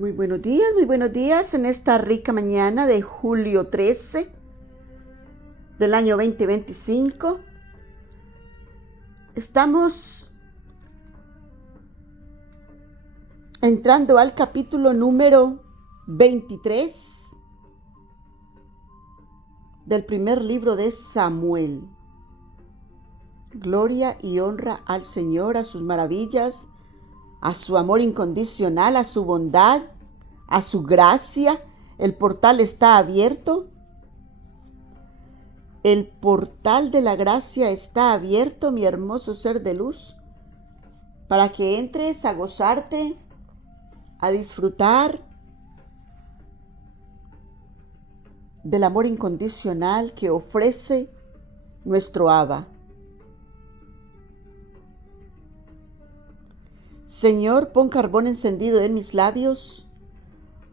Muy buenos días en esta rica mañana de julio 13 del año 2025. Estamos entrando al capítulo número 23 del primer libro de Samuel. Gloria y honra al Señor, a sus maravillas, a su amor incondicional, a su bondad, a su gracia. El portal está abierto. El portal de la gracia está abierto, mi hermoso ser de luz, para que entres a gozarte, a disfrutar del amor incondicional que ofrece nuestro Abba. Señor, pon carbón encendido en mis labios,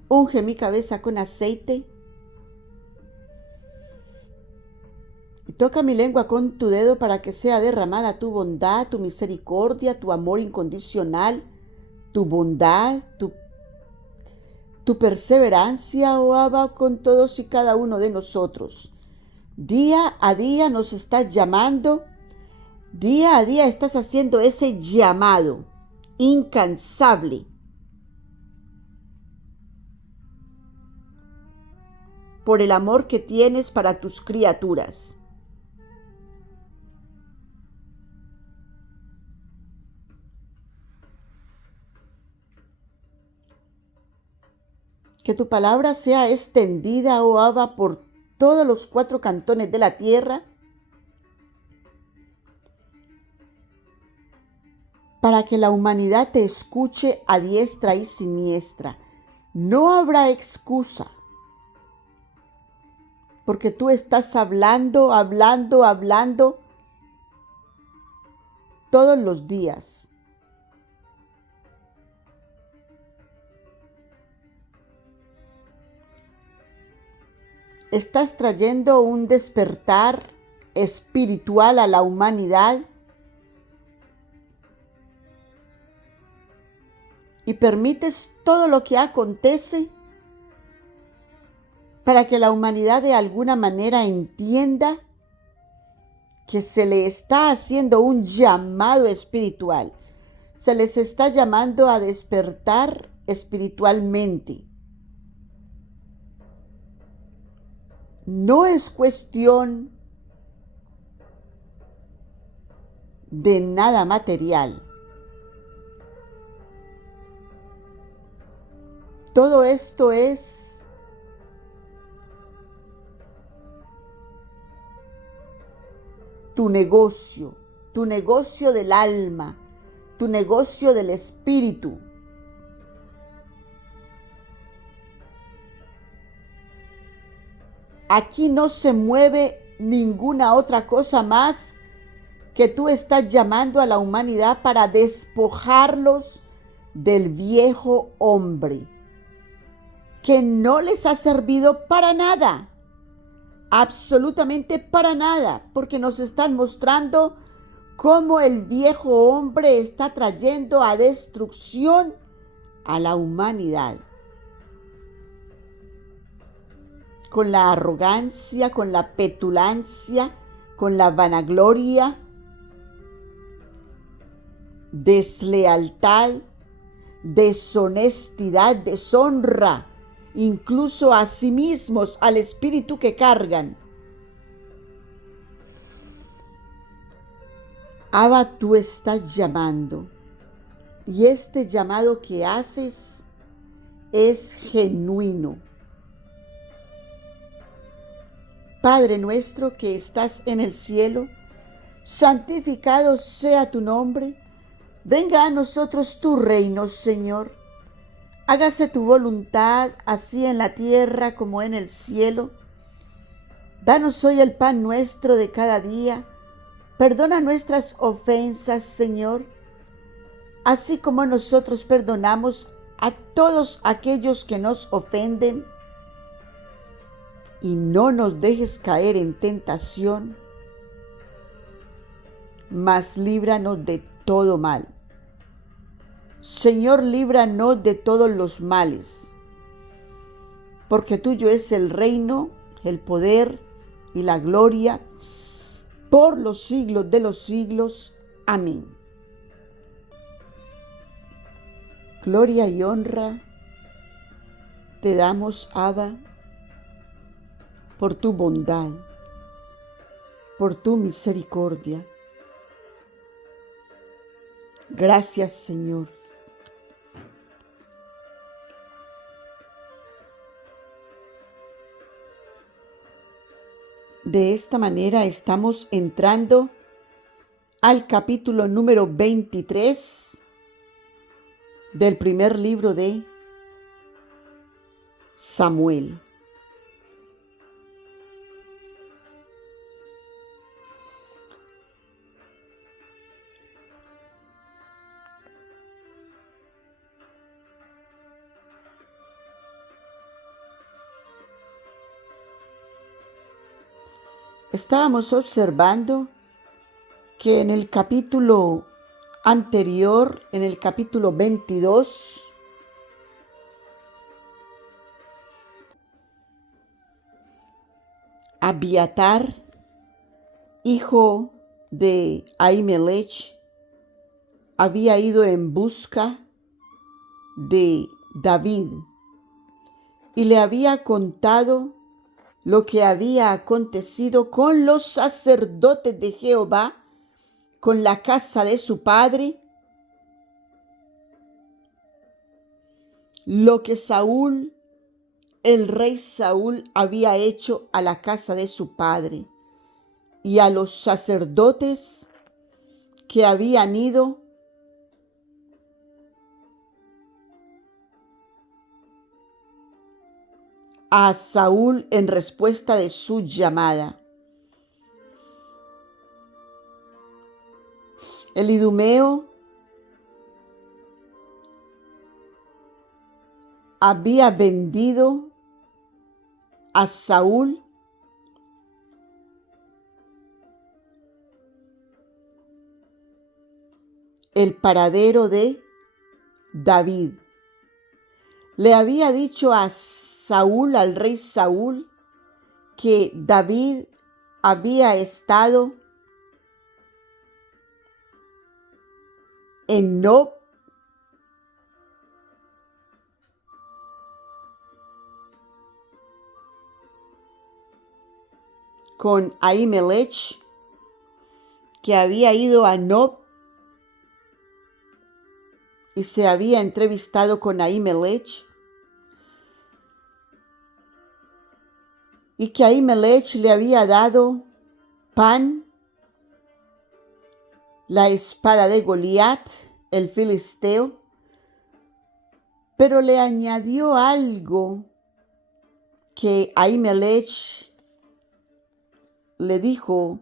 unge mi cabeza con aceite y toca mi lengua con tu dedo para que sea derramada tu bondad, tu misericordia, tu amor incondicional, tu bondad, tu perseverancia, oh Abba, con todos y cada uno de nosotros. Día a día nos estás llamando, día a día estás haciendo ese llamado incansable por el amor que tienes para tus criaturas. Que tu palabra sea extendida, oh Abba, por todos los 4 cantones de la tierra, para que la humanidad te escuche a diestra y siniestra. No habrá excusa, porque tú estás hablando todos los días. Estás trayendo un despertar espiritual a la humanidad y permites todo lo que acontece para que la humanidad de alguna manera entienda que se le está haciendo un llamado espiritual. Se les está llamando a despertar espiritualmente. No es cuestión de nada material. Todo esto es tu negocio del alma, tu negocio del espíritu. Aquí no se mueve ninguna otra cosa más que tú estás llamando a la humanidad para despojarlos del viejo hombre, que no les ha servido para nada, absolutamente para nada, porque nos están mostrando cómo el viejo hombre está trayendo a destrucción a la humanidad. Con la arrogancia, con la petulancia, con la vanagloria, deslealtad, deshonestidad, deshonra, incluso a sí mismos, al espíritu que cargan. Abba, tú estás llamando, y este llamado que haces es genuino. Padre nuestro que estás en el cielo, santificado sea tu nombre. Venga a nosotros tu reino, Señor. Hágase tu voluntad, así en la tierra como en el cielo. Danos hoy el pan nuestro de cada día. Perdona nuestras ofensas, Señor, así como nosotros perdonamos a todos aquellos que nos ofenden. Y no nos dejes caer en tentación, mas líbranos de todo mal. Señor, líbranos de todos los males, porque tuyo es el reino, el poder y la gloria por los siglos de los siglos. Amén. Gloria y honra te damos, Abba, por tu bondad, por tu misericordia. Gracias, Señor. De esta manera estamos entrando al capítulo número 23 del primer libro de Samuel. Estábamos observando que en el capítulo anterior, en el capítulo 22, Abiatar, hijo de Ahimelech, había ido en busca de David y le había contado lo que había acontecido con los sacerdotes de Jehová, con la casa de su padre, lo que Saúl, el rey Saúl, había hecho a la casa de su padre y a los sacerdotes que habían ido a Saúl en respuesta de su llamada. El idumeo había vendido a Saúl el paradero de David. Le había dicho a Saúl, al rey Saúl, que David había estado en Nob, con Ahimelech, que había ido a Nob y se había entrevistado con Ahimelech, y que Ahimelech le había dado pan, la espada de Goliat, el filisteo, pero le añadió algo que Ahimelech le dijo: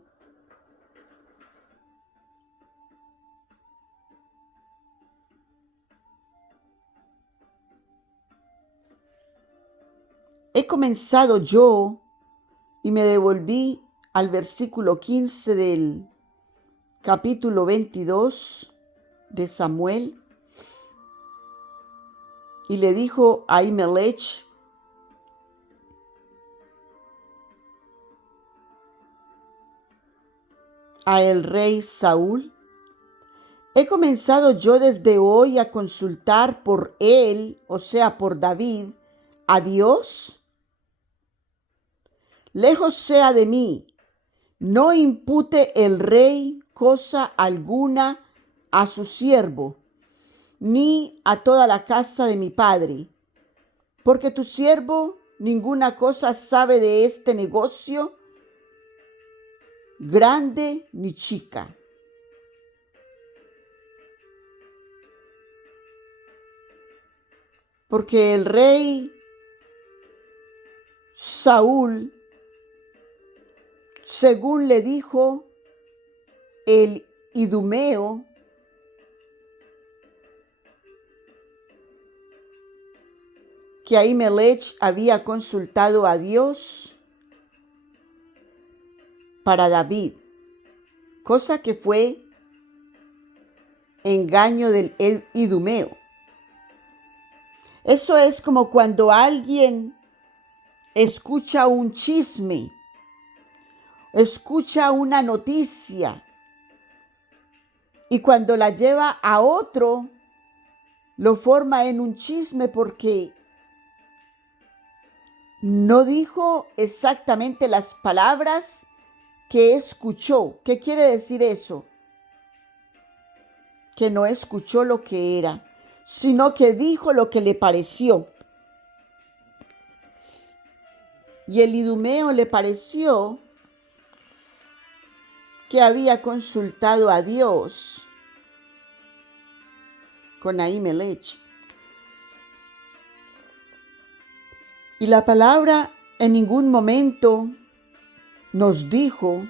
he comenzado yo, y me devolví al versículo 15 del capítulo 22 de Samuel, y le dijo a Ahimelech: a el rey Saúl, he comenzado yo desde hoy a consultar por él, o sea, por David, a Dios. Lejos sea de mí, no impute el rey cosa alguna a su siervo, ni a toda la casa de mi padre, porque tu siervo ninguna cosa sabe de este negocio, grande ni chica. Porque el rey Saúl, según le dijo el idumeo, que Ahimelech había consultado a Dios para David, cosa que fue engaño del idumeo. Eso es como cuando alguien escucha un chisme, escucha una noticia y cuando la lleva a otro, lo forma en un chisme porque no dijo exactamente las palabras que escuchó. ¿Qué quiere decir eso? Que no escuchó lo que era, sino que dijo lo que le pareció. Y el idumeo le pareció que había consultado a Dios con Ahimelech. Y la palabra en ningún momento nos dijo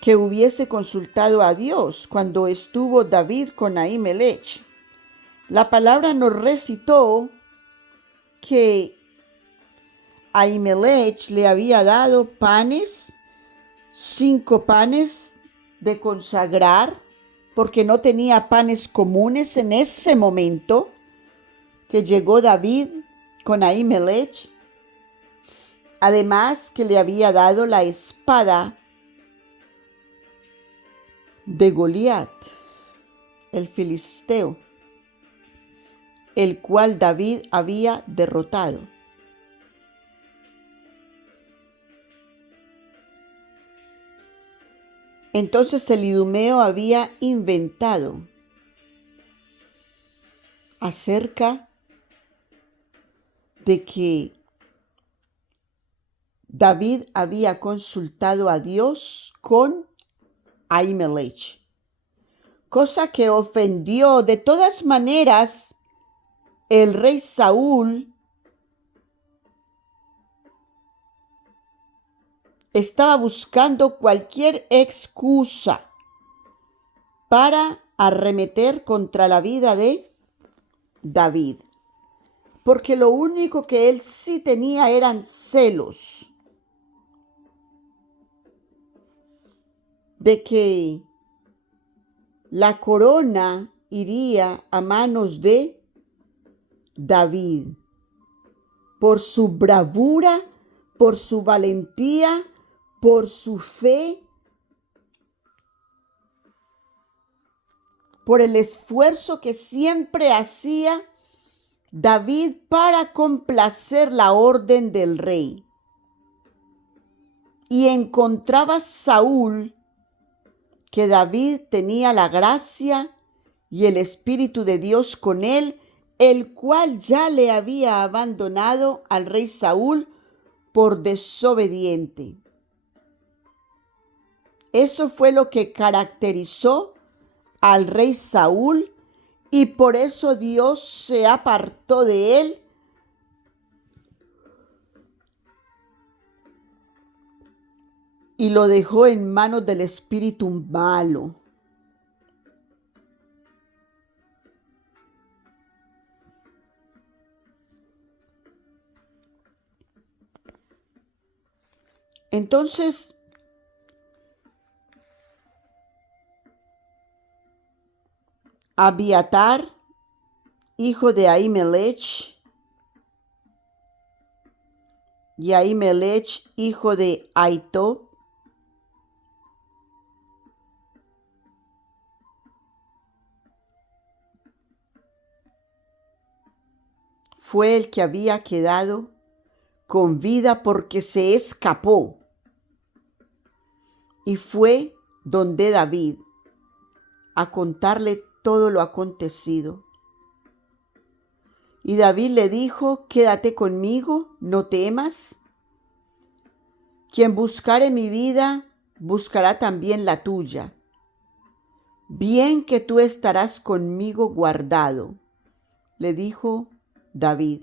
que hubiese consultado a Dios cuando estuvo David con Ahimelech. La palabra nos recitó que Ahimelech le había dado panes, 5 panes de consagrar, porque no tenía panes comunes en ese momento que llegó David con Ahimelech. Además que le había dado la espada de Goliat, el filisteo, el cual David había derrotado. Entonces el idumeo había inventado acerca de que David había consultado a Dios con Ahimelech, cosa que ofendió. De todas maneras, el rey Saúl estaba buscando cualquier excusa para arremeter contra la vida de David, porque lo único que él sí tenía eran celos de que la corona iría a manos de David por su bravura, por su valentía, por su fe, por el esfuerzo que siempre hacía David para complacer la orden del rey. Y encontraba Saúl que David tenía la gracia y el Espíritu de Dios con él, el cual ya le había abandonado al rey Saúl por desobediente. Eso fue lo que caracterizó al rey Saúl y por eso Dios se apartó de él y lo dejó en manos del espíritu malo. Entonces, Abiatar, hijo de Ahimelech, y Ahimelech, hijo de Ahitob, fue el que había quedado con vida porque se escapó y fue donde David a contarle todo lo acontecido. Y David le dijo: quédate conmigo, no temas. Quien buscare mi vida, buscará también la tuya. Bien que tú estarás conmigo guardado, le dijo David.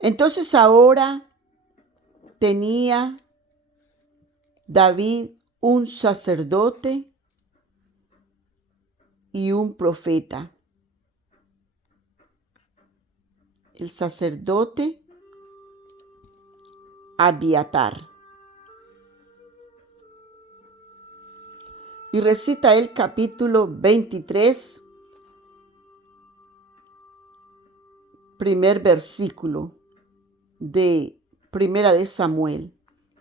Entonces ahora tenía David un sacerdote y un profeta. El sacerdote Abiatar. y recita el capítulo 23, primer versículo de Primera de Samuel,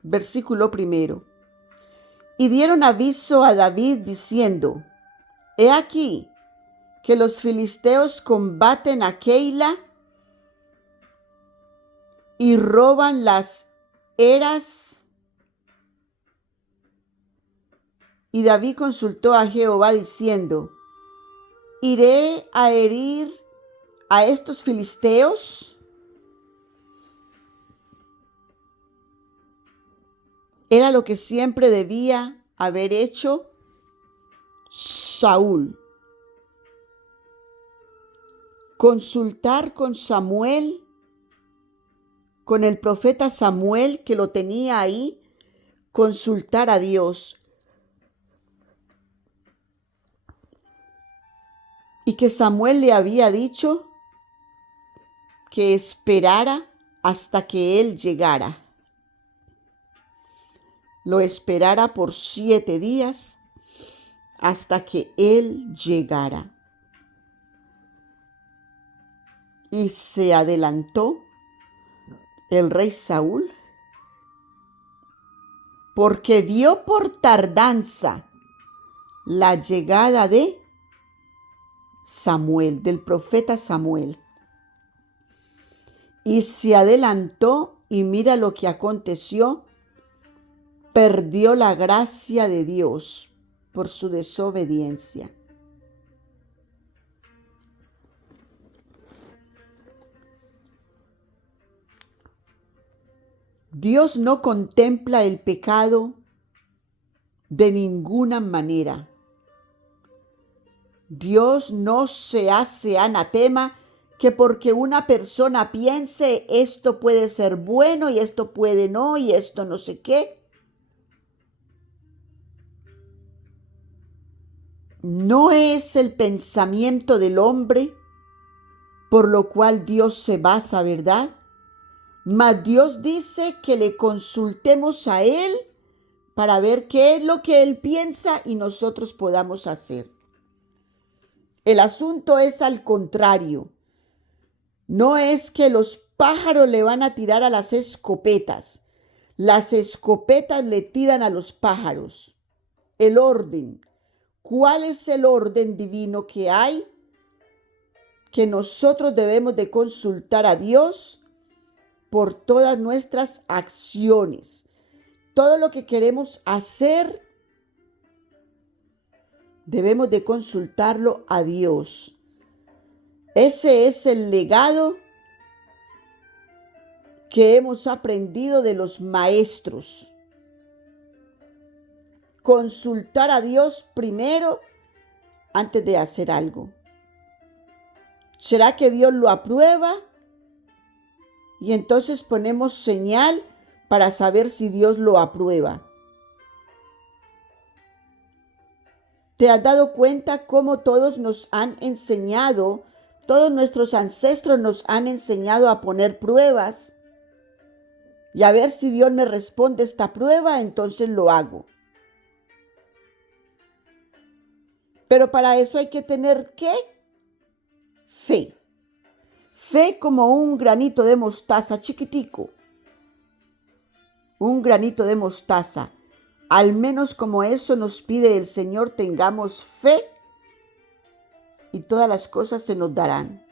versículo primero. Y dieron aviso a David diciendo: He aquí que los filisteos combaten a Keila y roban las eras. Y David consultó a Jehová diciendo: ¿Iré a herir a estos filisteos? Era lo que siempre debía haber hecho Saúl. Consultar con Samuel, con el profeta Samuel que lo tenía ahí, consultar a Dios. Y que Samuel le había dicho que esperara hasta que él llegara. Lo esperara por 7 días hasta que él llegara. Y se adelantó el rey Saúl porque vio por tardanza la llegada de Samuel, del profeta Samuel. Y se adelantó y mira lo que aconteció. Perdió la gracia de Dios por su desobediencia. Dios no contempla el pecado de ninguna manera. Dios no se hace anatema que porque una persona piense esto puede ser bueno y esto puede no y esto no sé qué. No es el pensamiento del hombre por lo cual Dios se basa, ¿verdad? Mas Dios dice que le consultemos a Él para ver qué es lo que Él piensa y nosotros podamos hacer. El asunto es al contrario. No es que los pájaros le van a tirar a las escopetas. Las escopetas le tiran a los pájaros. El orden. ¿Cuál es el orden divino que hay? Que nosotros debemos de consultar a Dios por todas nuestras acciones. Todo lo que queremos hacer, debemos de consultarlo a Dios. Ese es el legado que hemos aprendido de los maestros. Consultar a Dios primero antes de hacer algo. ¿Será que Dios lo aprueba? Y entonces ponemos señal para saber si Dios lo aprueba. ¿Te has dado cuenta cómo todos nos han enseñado, todos nuestros ancestros nos han enseñado a poner pruebas? Y a ver si Dios me responde esta prueba, entonces lo hago. Pero para eso hay que tener, ¿qué? Fe. Fe como un granito de mostaza chiquitico. Un granito de mostaza. Al menos como eso nos pide el Señor, tengamos fe y todas las cosas se nos darán.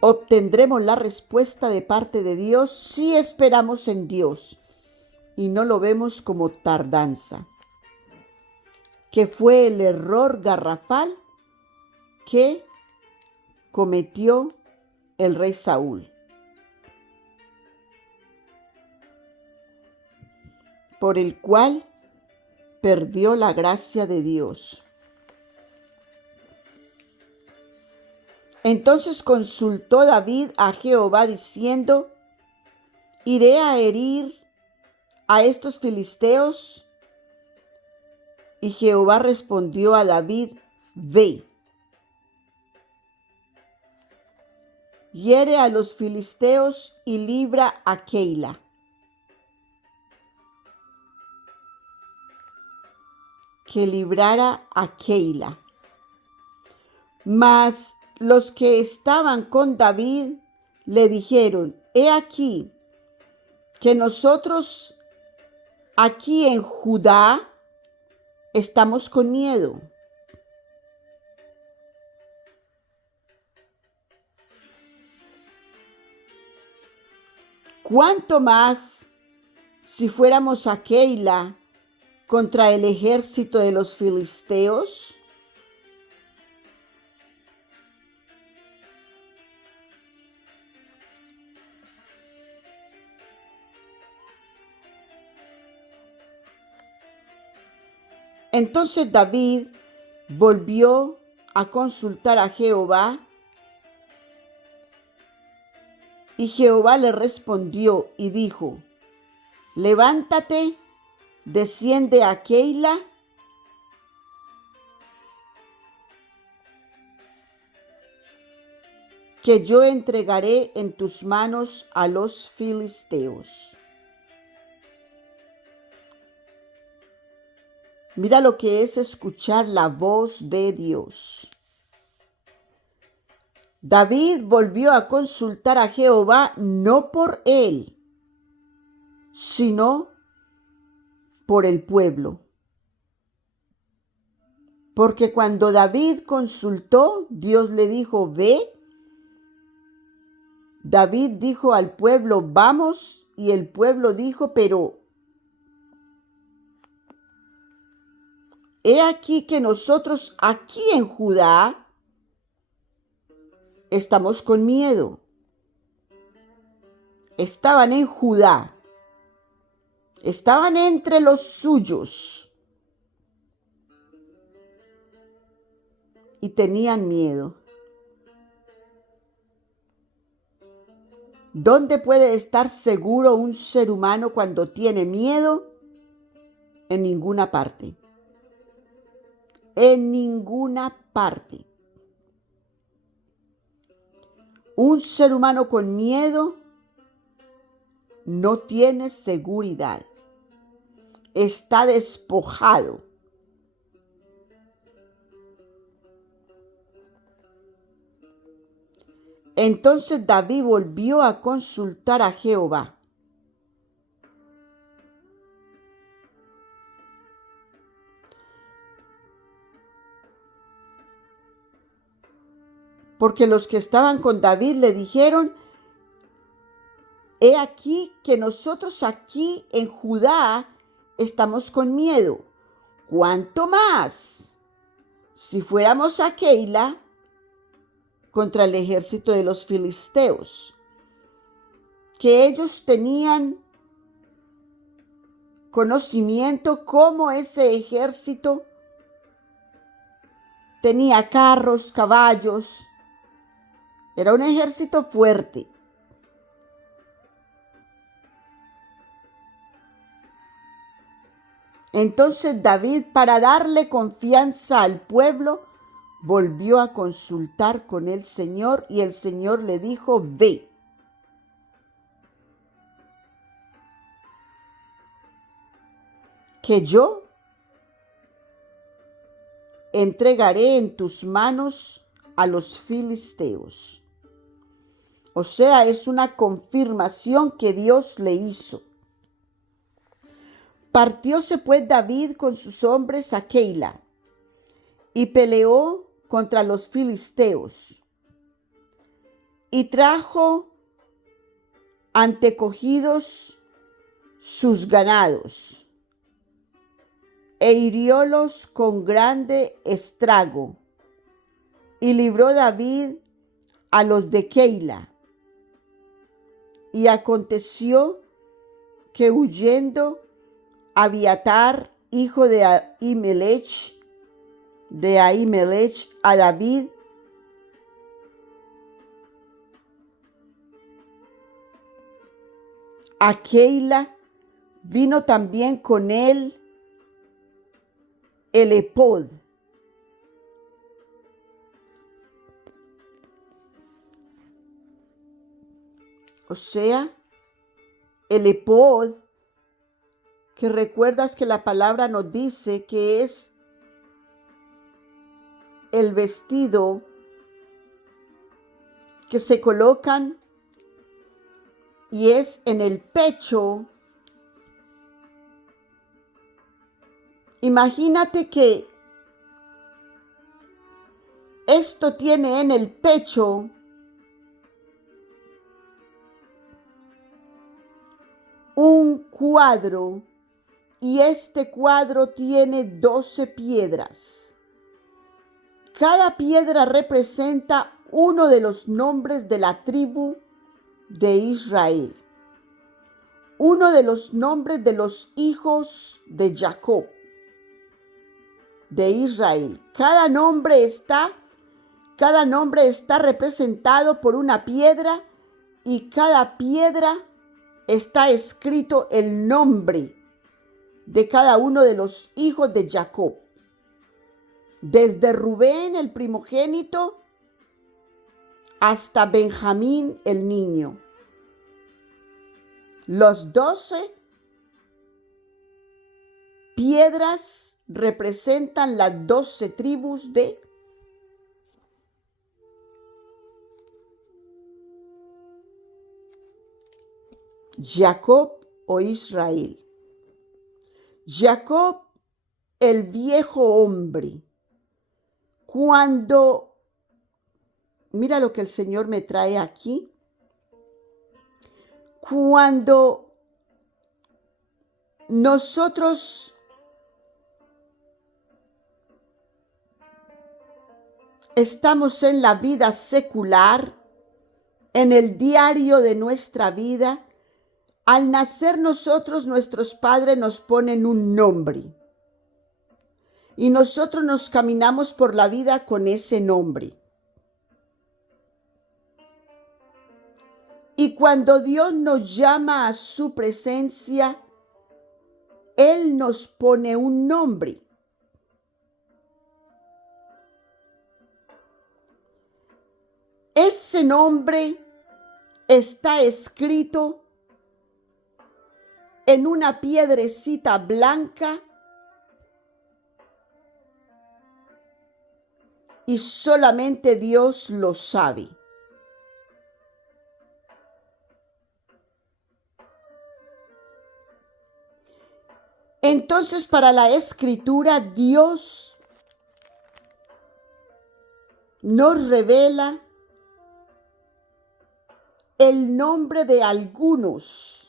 Obtendremos la respuesta de parte de Dios si esperamos en Dios y no lo vemos como tardanza, que fue el error garrafal que cometió el rey Saúl, por el cual perdió la gracia de Dios. Entonces consultó David a Jehová diciendo: ¿Iré a herir a estos filisteos? Y Jehová respondió a David: Ve, hiere a los filisteos y libra a Keila. que librara a Keila. Mas los que estaban con David le dijeron: he aquí que nosotros aquí en Judá estamos con miedo. ¿Cuánto más si fuéramos a Keila contra el ejército de los filisteos? Entonces David volvió a consultar a Jehová, y Jehová le respondió y dijo: levántate, desciende a Keila, que yo entregaré en tus manos a los filisteos. Mira lo que es escuchar la voz de Dios. David volvió a consultar a Jehová no por él, sino por el pueblo. Porque cuando David consultó, Dios le dijo: ve. David dijo al pueblo: vamos, y el pueblo dijo: pero he aquí que nosotros aquí en Judá estamos con miedo. Estaban en Judá, estaban entre los suyos y tenían miedo. ¿Dónde puede estar seguro un ser humano cuando tiene miedo? En ninguna parte. En ninguna parte. Un ser humano con miedo no tiene seguridad. Está despojado. Entonces David volvió a consultar a Jehová. Porque los que estaban con David le dijeron: he aquí que nosotros aquí en Judá estamos con miedo. ¿Cuánto más si fuéramos a Keila contra el ejército de los filisteos? Que ellos tenían conocimiento cómo ese ejército tenía carros, caballos. Era un ejército fuerte. Entonces David, para darle confianza al pueblo, volvió a consultar con el Señor, y el Señor le dijo: ve. Que yo entregaré en tus manos a los filisteos. O sea, es una confirmación que Dios le hizo. Partióse pues David con sus hombres a Keila y peleó contra los filisteos, y trajo antecogidos sus ganados, e hiriólos con grande estrago, y libró David a los de Keila. Y aconteció que huyendo Abiatar, hijo de Ahimelech, a David, a Keila, vino también con él el ephod. O sea, el ephod, que recuerdas que la palabra nos dice que es el vestido que se colocan y es en el pecho. Imagínate que esto tiene en el pecho un cuadro y este cuadro tiene 12 piedras. Cada piedra representa uno de los nombres de la tribu de Israel, uno de los nombres de los hijos de Jacob, de Israel. Cada nombre está representado por una piedra y cada piedra está escrito el nombre de cada uno de los hijos de Jacob. Desde Rubén, el primogénito, hasta Benjamín, el niño. Los 12 piedras representan las 12 tribus de Jacob o Israel. Jacob, el viejo hombre. Mira lo que el Señor me trae aquí. Cuando nosotros estamos en la vida secular, en el diario de nuestra vida, al nacer nosotros, nuestros padres nos ponen un nombre y nosotros nos caminamos por la vida con ese nombre. Y cuando Dios nos llama a su presencia, Él nos pone un nombre. Ese nombre está escrito en una piedrecita blanca y solamente Dios lo sabe. Entonces, para la Escritura, Dios nos revela el nombre de algunos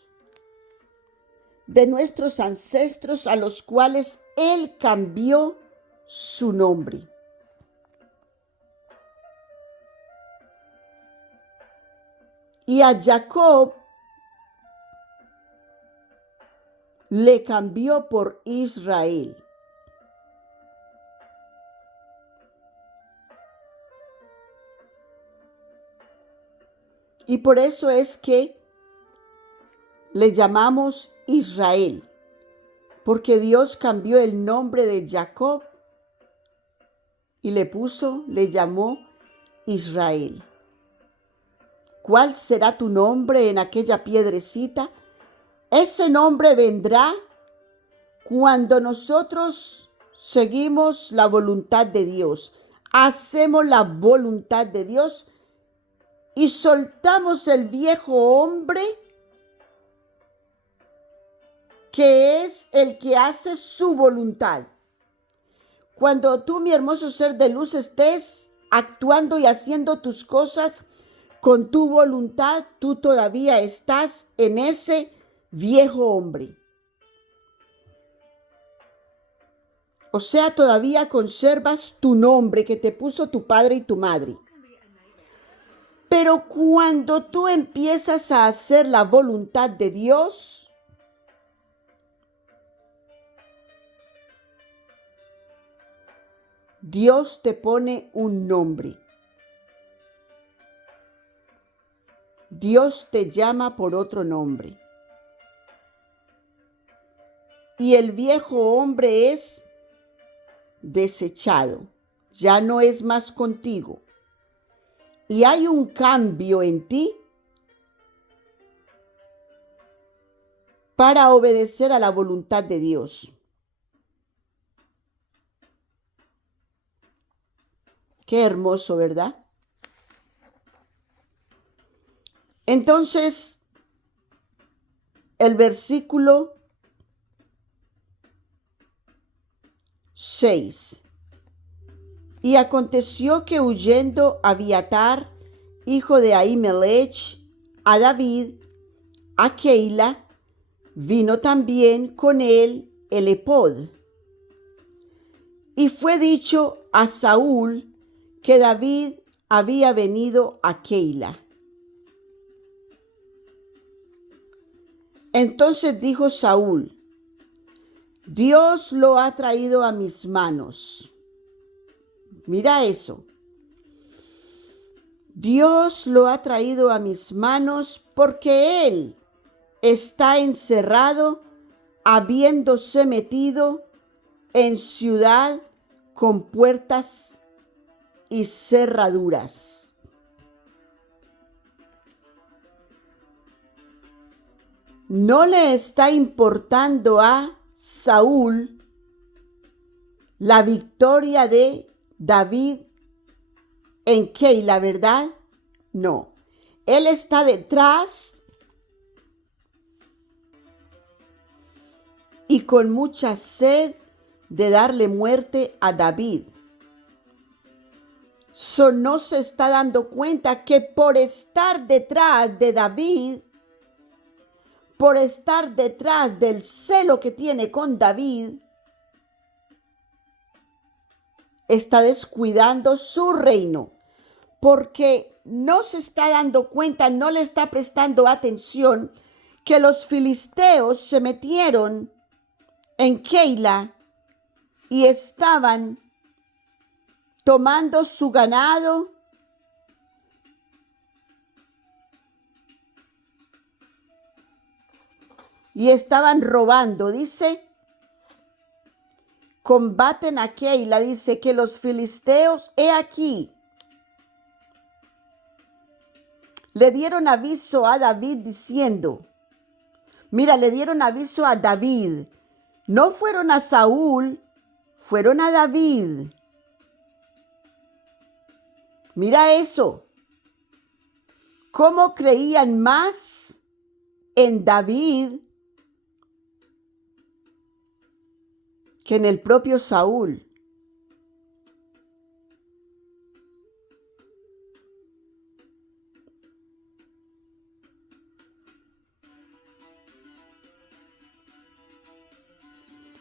de nuestros ancestros a los cuales Él cambió su nombre. Y a Jacob le cambió por Israel. Y por eso es que le llamamos Israel, porque Dios cambió el nombre de Jacob y le llamó Israel. ¿Cuál será tu nombre en aquella piedrecita? Ese nombre vendrá cuando nosotros seguimos la voluntad de Dios, hacemos la voluntad de Dios y soltamos el viejo hombre que es el que hace su voluntad. Cuando tú, mi hermoso ser de luz, estés actuando y haciendo tus cosas con tu voluntad, tú todavía estás en ese viejo hombre. O sea, todavía conservas tu nombre que te puso tu padre y tu madre. Pero cuando tú empiezas a hacer la voluntad de Dios, Dios te pone un nombre. Dios te llama por otro nombre. Y el viejo hombre es desechado, ya no es más contigo. Y hay un cambio en ti para obedecer a la voluntad de Dios. Qué hermoso, ¿verdad? Entonces, el versículo 6. Y aconteció que huyendo Abiatar, hijo de Ahimelech, a David, a Keila, vino también con él el ephod. Y fue dicho a Saúl que David había venido a Keila. Entonces dijo Saúl: Dios lo ha traído a mis manos. Mira eso. Dios lo ha traído a mis manos porque él está encerrado, habiéndose metido en ciudad con puertas y cerraduras. No le está importando a Saúl la victoria de David en Keila, ¿verdad? No. Él está detrás y con mucha sed de darle muerte a David. No se está dando cuenta que por estar detrás de David, por estar detrás del celo que tiene con David, está descuidando su reino, porque no se está dando cuenta, no le está prestando atención que los filisteos se metieron en Keila y estaban tomando su ganado, y estaban robando. Dice, combaten a Keila, dice que los filisteos, he aquí, le dieron aviso a David diciendo, mira, le dieron aviso a David, no fueron a Saúl, fueron a David. Mira eso, cómo creían más en David que en el propio Saúl.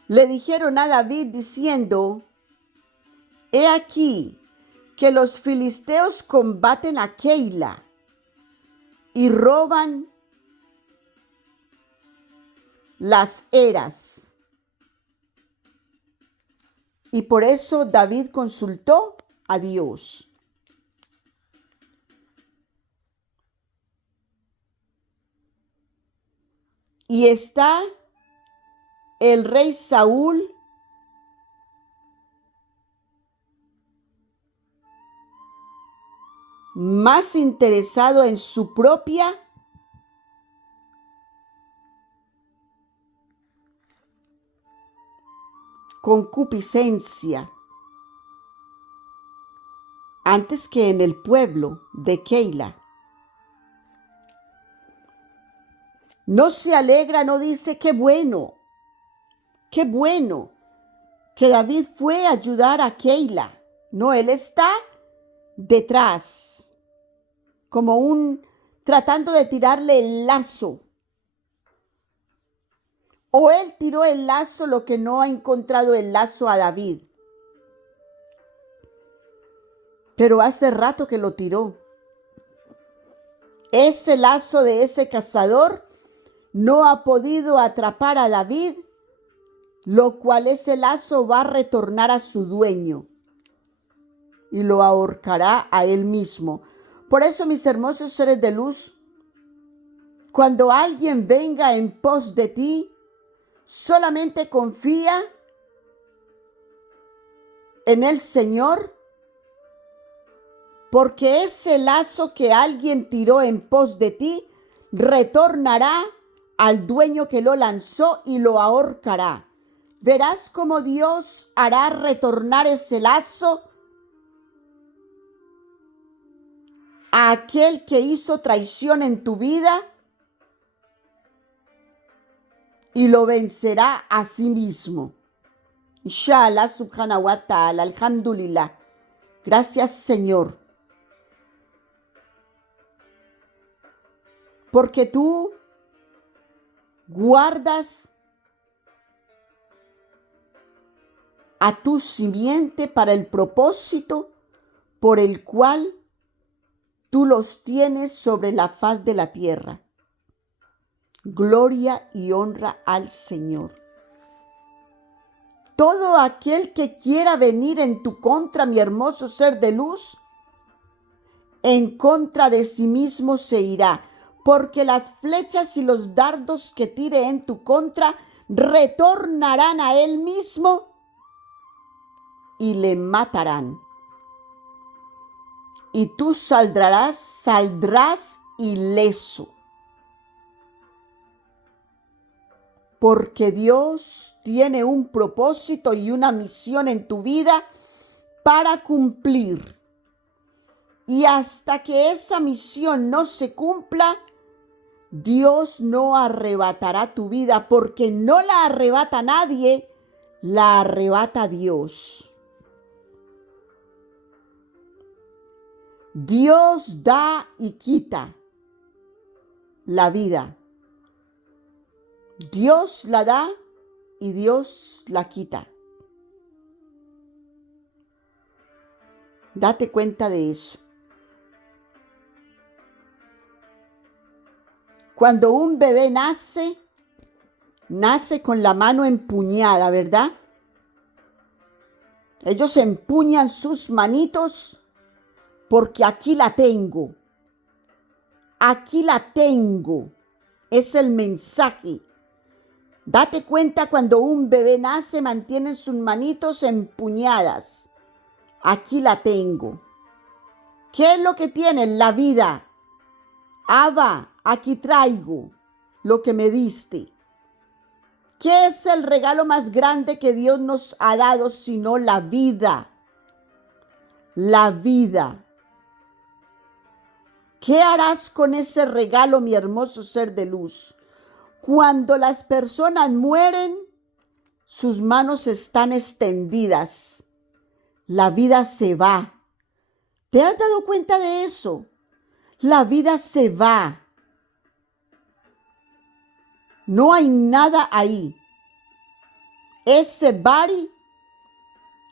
Le dijeron a David diciendo, he aquí que los filisteos combaten a Keila y roban las eras. Y por eso David consultó a Dios. Y está el rey Saúl más interesado en su propia concupiscencia antes que en el pueblo de Keila. No se alegra, no dice qué bueno que David fue a ayudar a Keila. No, él está detrás, como tratando de tirarle el lazo. O él tiró el lazo, lo que no ha encontrado el lazo a David. Pero hace rato que lo tiró. Ese lazo de ese cazador no ha podido atrapar a David, lo cual ese lazo va a retornar a su dueño y lo ahorcará a él mismo. Por eso, mis hermosos seres de luz, cuando alguien venga en pos de ti, solamente confía en el Señor, porque ese lazo que alguien tiró en pos de ti retornará al dueño que lo lanzó y lo ahorcará. Verás cómo Dios hará retornar ese lazo a aquel que hizo traición en tu vida y lo vencerá a sí mismo. Inshallah, subhanahu wa ta'ala, alhamdulillah. Gracias, Señor. Porque tú guardas a tu simiente para el propósito por el cual tú los tienes sobre la faz de la tierra. Gloria y honra al Señor. Todo aquel que quiera venir en tu contra, mi hermoso ser de luz, en contra de sí mismo se irá, porque las flechas y los dardos que tire en tu contra retornarán a él mismo y le matarán. Y tú saldrás ileso. Porque Dios tiene un propósito y una misión en tu vida para cumplir. Y hasta que esa misión no se cumpla, Dios no arrebatará tu vida, porque no la arrebata nadie, la arrebata Dios. Dios da y quita la vida. Dios la da y Dios la quita. Date cuenta de eso. Cuando un bebé nace con la mano empuñada, ¿verdad? Ellos empuñan sus manitos porque aquí la tengo. Aquí la tengo. Es el mensaje. Date cuenta cuando un bebé nace, mantienen sus manitos empuñadas. Aquí la tengo. ¿Qué es lo que tiene? La vida. Abba, aquí traigo lo que me diste. ¿Qué es el regalo más grande que Dios nos ha dado sino la vida? La vida. ¿Qué harás con ese regalo, mi hermoso ser de luz? Cuando las personas mueren, sus manos están extendidas. La vida se va. ¿Te has dado cuenta de eso? La vida se va. No hay nada ahí. Ese body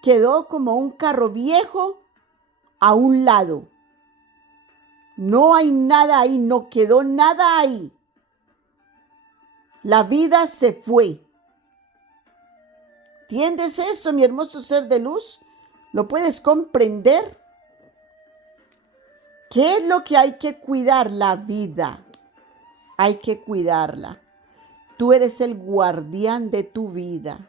quedó como un carro viejo a un lado. No hay nada ahí, no quedó nada ahí. La vida se fue. ¿Entiendes eso, mi hermoso ser de luz? ¿Lo puedes comprender? ¿Qué es lo que hay que cuidar? La vida. Hay que cuidarla. Tú eres el guardián de tu vida.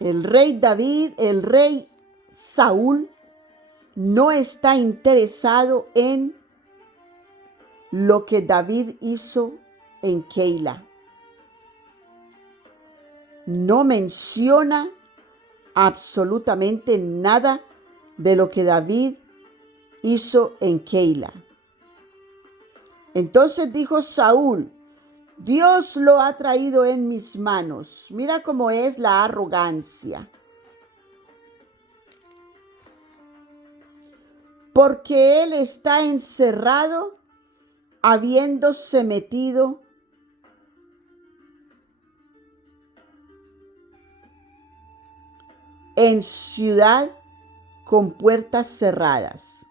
El rey David, el rey Saúl, no está interesado en lo que David hizo en Keila. No menciona absolutamente nada de lo que David hizo en Keila. Entonces dijo Saúl: Dios lo ha traído en mis manos. Mira cómo es la arrogancia. Porque él está encerrado, habiéndose metido en ciudad con puertas cerradas.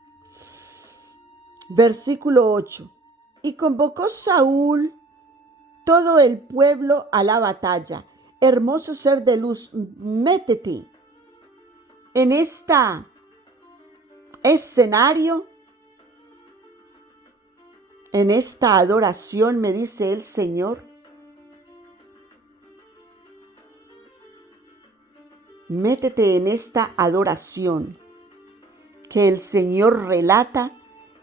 Versículo 8. Y convocó Saúl todo el pueblo a la batalla. Hermoso ser de luz, métete en este escenario, en esta adoración, me dice el Señor. Métete en esta adoración que el Señor relata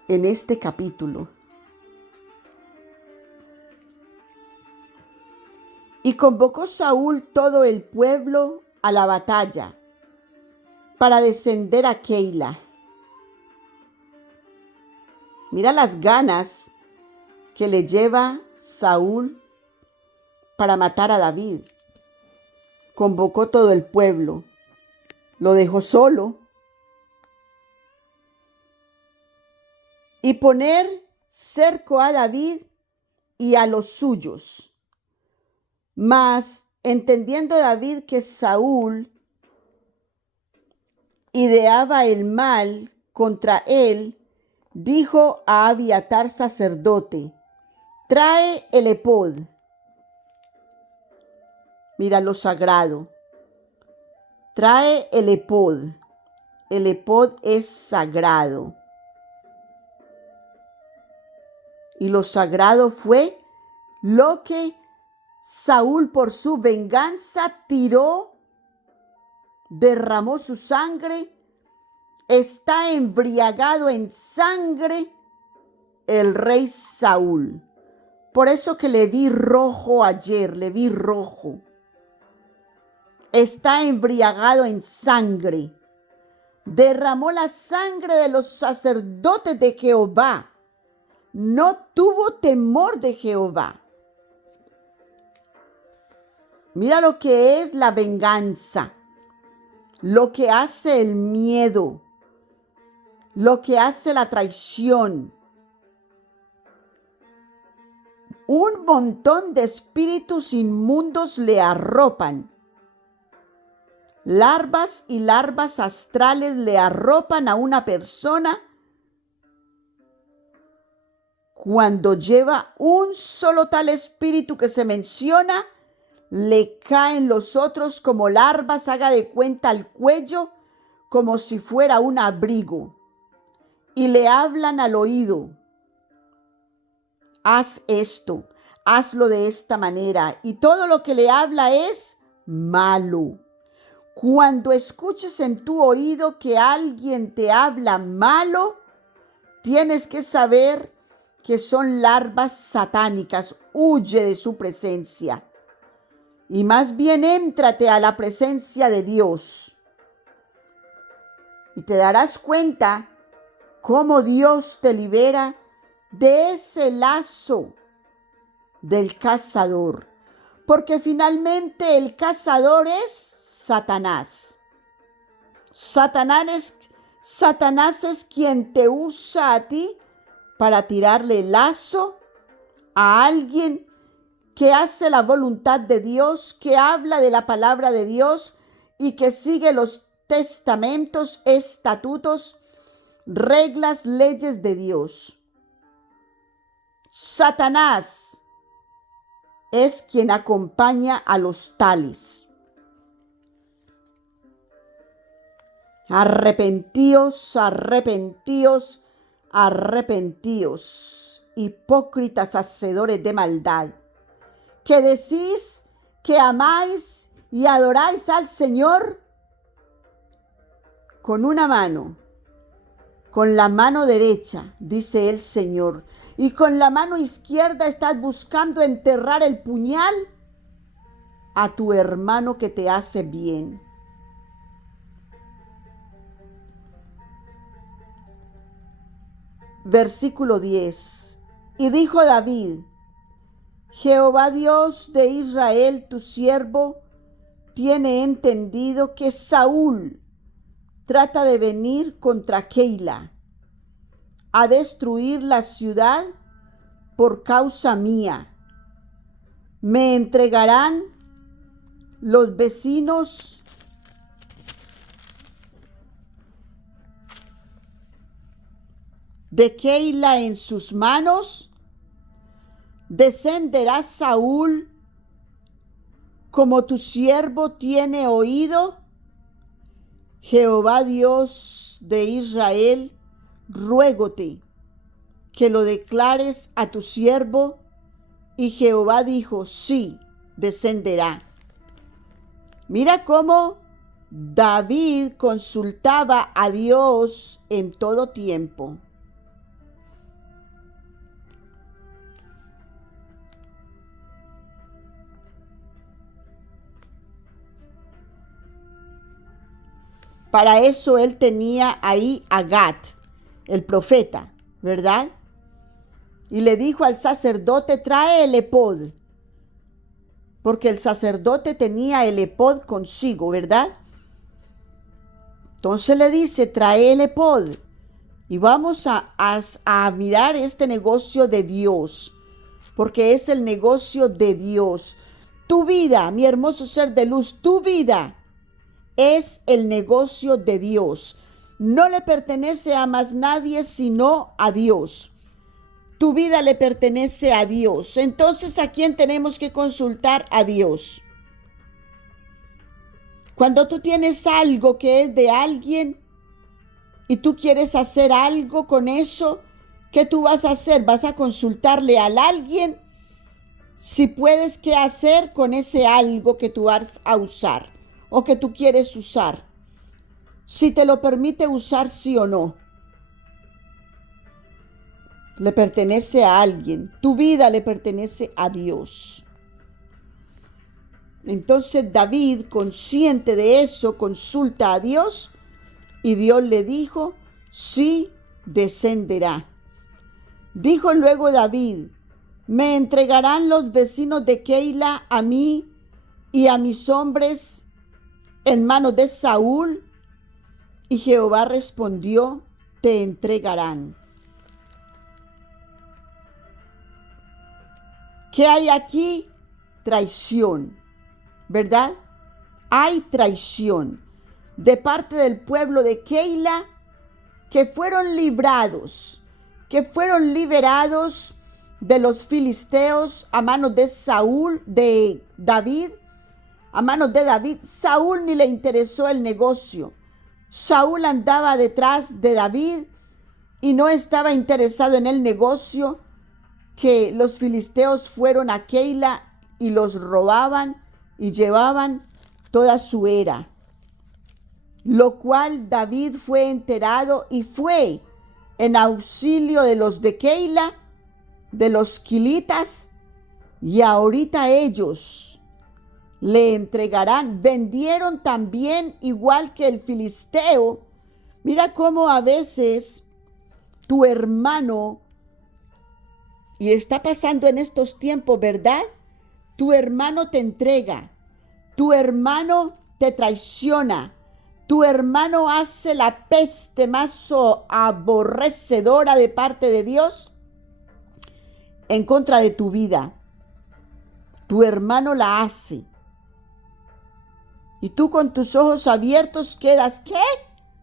en este capítulo. Y convocó Saúl todo el pueblo a la batalla para descender a Keila. Mira las ganas que le lleva Saúl para matar a David. Convocó todo el pueblo, lo dejó solo y poner cerco a David y a los suyos. Mas, entendiendo David que Saúl ideaba el mal contra él, dijo a Abiatar sacerdote: trae el epod. Mira lo sagrado. Trae el epod. El epod es sagrado. Y lo sagrado fue lo que Saúl por su venganza tiró, derramó su sangre, está embriagado en sangre el rey Saúl. Por eso que le vi rojo ayer, le vi rojo. Está embriagado en sangre. Derramó la sangre de los sacerdotes de Jehová. No tuvo temor de Jehová. Mira lo que es la venganza, lo que hace el miedo, lo que hace la traición. Un montón de espíritus inmundos le arropan. Larvas y larvas astrales le arropan a una persona cuando lleva un solo tal espíritu que se menciona. Le caen los otros como larvas, haga de cuenta, al cuello, como si fuera un abrigo. Y le hablan al oído: haz esto, hazlo de esta manera. Y todo lo que le habla es malo. Cuando escuches en tu oído que alguien te habla malo, tienes que saber que son larvas satánicas. Huye de su presencia. Y más bien éntrate a la presencia de Dios. Y te darás cuenta cómo Dios te libera de ese lazo del cazador. Porque finalmente el cazador es Satanás. Satanás es quien te usa a ti para tirarle lazo a alguien que hace la voluntad de Dios, que habla de la palabra de Dios y que sigue los testamentos, estatutos, reglas, leyes de Dios. Satanás es quien acompaña a los tales. Arrepentíos, arrepentíos, arrepentíos, hipócritas hacedores de maldad, que decís que amáis y adoráis al Señor con una mano, con la mano derecha, dice el Señor, y con la mano izquierda estás buscando enterrar el puñal a tu hermano que te hace bien. Versículo 10. Y dijo David: Jehová Dios de Israel, tu siervo, tiene entendido que Saúl trata de venir contra Keila a destruir la ciudad por causa mía. Me entregarán los vecinos de Keila en sus manos. Descenderá Saúl como tu siervo tiene oído. Jehová Dios de Israel, ruégote que lo declares a tu siervo. Y Jehová dijo: sí, descenderá. Mira cómo David consultaba a Dios en todo tiempo. Para eso él tenía ahí a Gad, el profeta, ¿verdad? Y le dijo al sacerdote, trae el epod, porque el sacerdote tenía el epod consigo, ¿verdad? Entonces le dice, trae el epod y vamos a mirar este negocio de Dios, porque es el negocio de Dios. Tu vida, mi hermoso ser de luz, tu vida es el negocio de Dios. No le pertenece a más nadie sino a Dios. Tu vida le pertenece a Dios. Entonces, ¿a quién tenemos que consultar? A Dios. Cuando tú tienes algo que es de alguien y tú quieres hacer algo con eso, ¿qué tú vas a hacer? Vas a consultarle al alguien si puedes qué hacer con ese algo que tú vas a usar o que tú quieres usar. Si te lo permite usar, sí o no. Le pertenece a alguien. Tu vida le pertenece a Dios. Entonces David, consciente de eso, consulta a Dios y Dios le dijo, sí, descenderá. Dijo luego David, me entregarán los vecinos de Keila a mí y a mis hombres en manos de Saúl. Y Jehová respondió, te entregarán. ¿Qué hay aquí? Traición, ¿verdad? Hay traición de parte del pueblo de Keila, que fueron librados, que fueron liberados de los filisteos a manos de Saúl, de David, a manos de David. Saúl ni le interesó el negocio. Saúl andaba detrás de David y no estaba interesado en el negocio, que los filisteos fueron a Keila y los robaban y llevaban toda su era. Lo cual David fue enterado y fue en auxilio de los de Keila, de los quilitas, y ahorita ellos le entregarán. Vendieron también igual que el filisteo. Mira cómo a veces tu hermano, y está pasando en estos tiempos, ¿verdad? Tu hermano te entrega, tu hermano te traiciona, tu hermano hace la peste más aborrecedora de parte de Dios en contra de tu vida. Tu hermano la hace. Y tú con tus ojos abiertos quedas, ¿qué?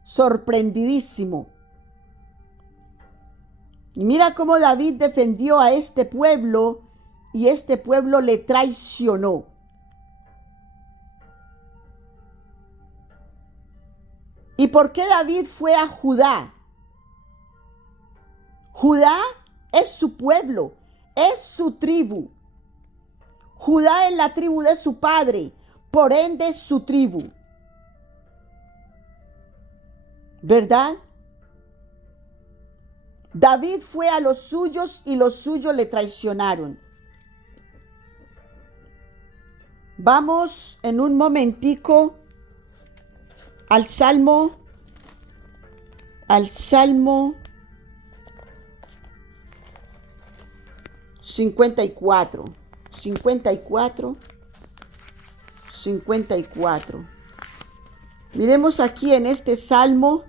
Sorprendidísimo. Y mira cómo David defendió a este pueblo y este pueblo le traicionó. ¿Y por qué David fue a Judá? Judá es su pueblo, es su tribu. Judá es la tribu de su padre, por ende es su tribu. ¿Verdad? David fue a los suyos y los suyos le traicionaron. Vamos en un momentico al Salmo 54. Miremos aquí en este salmo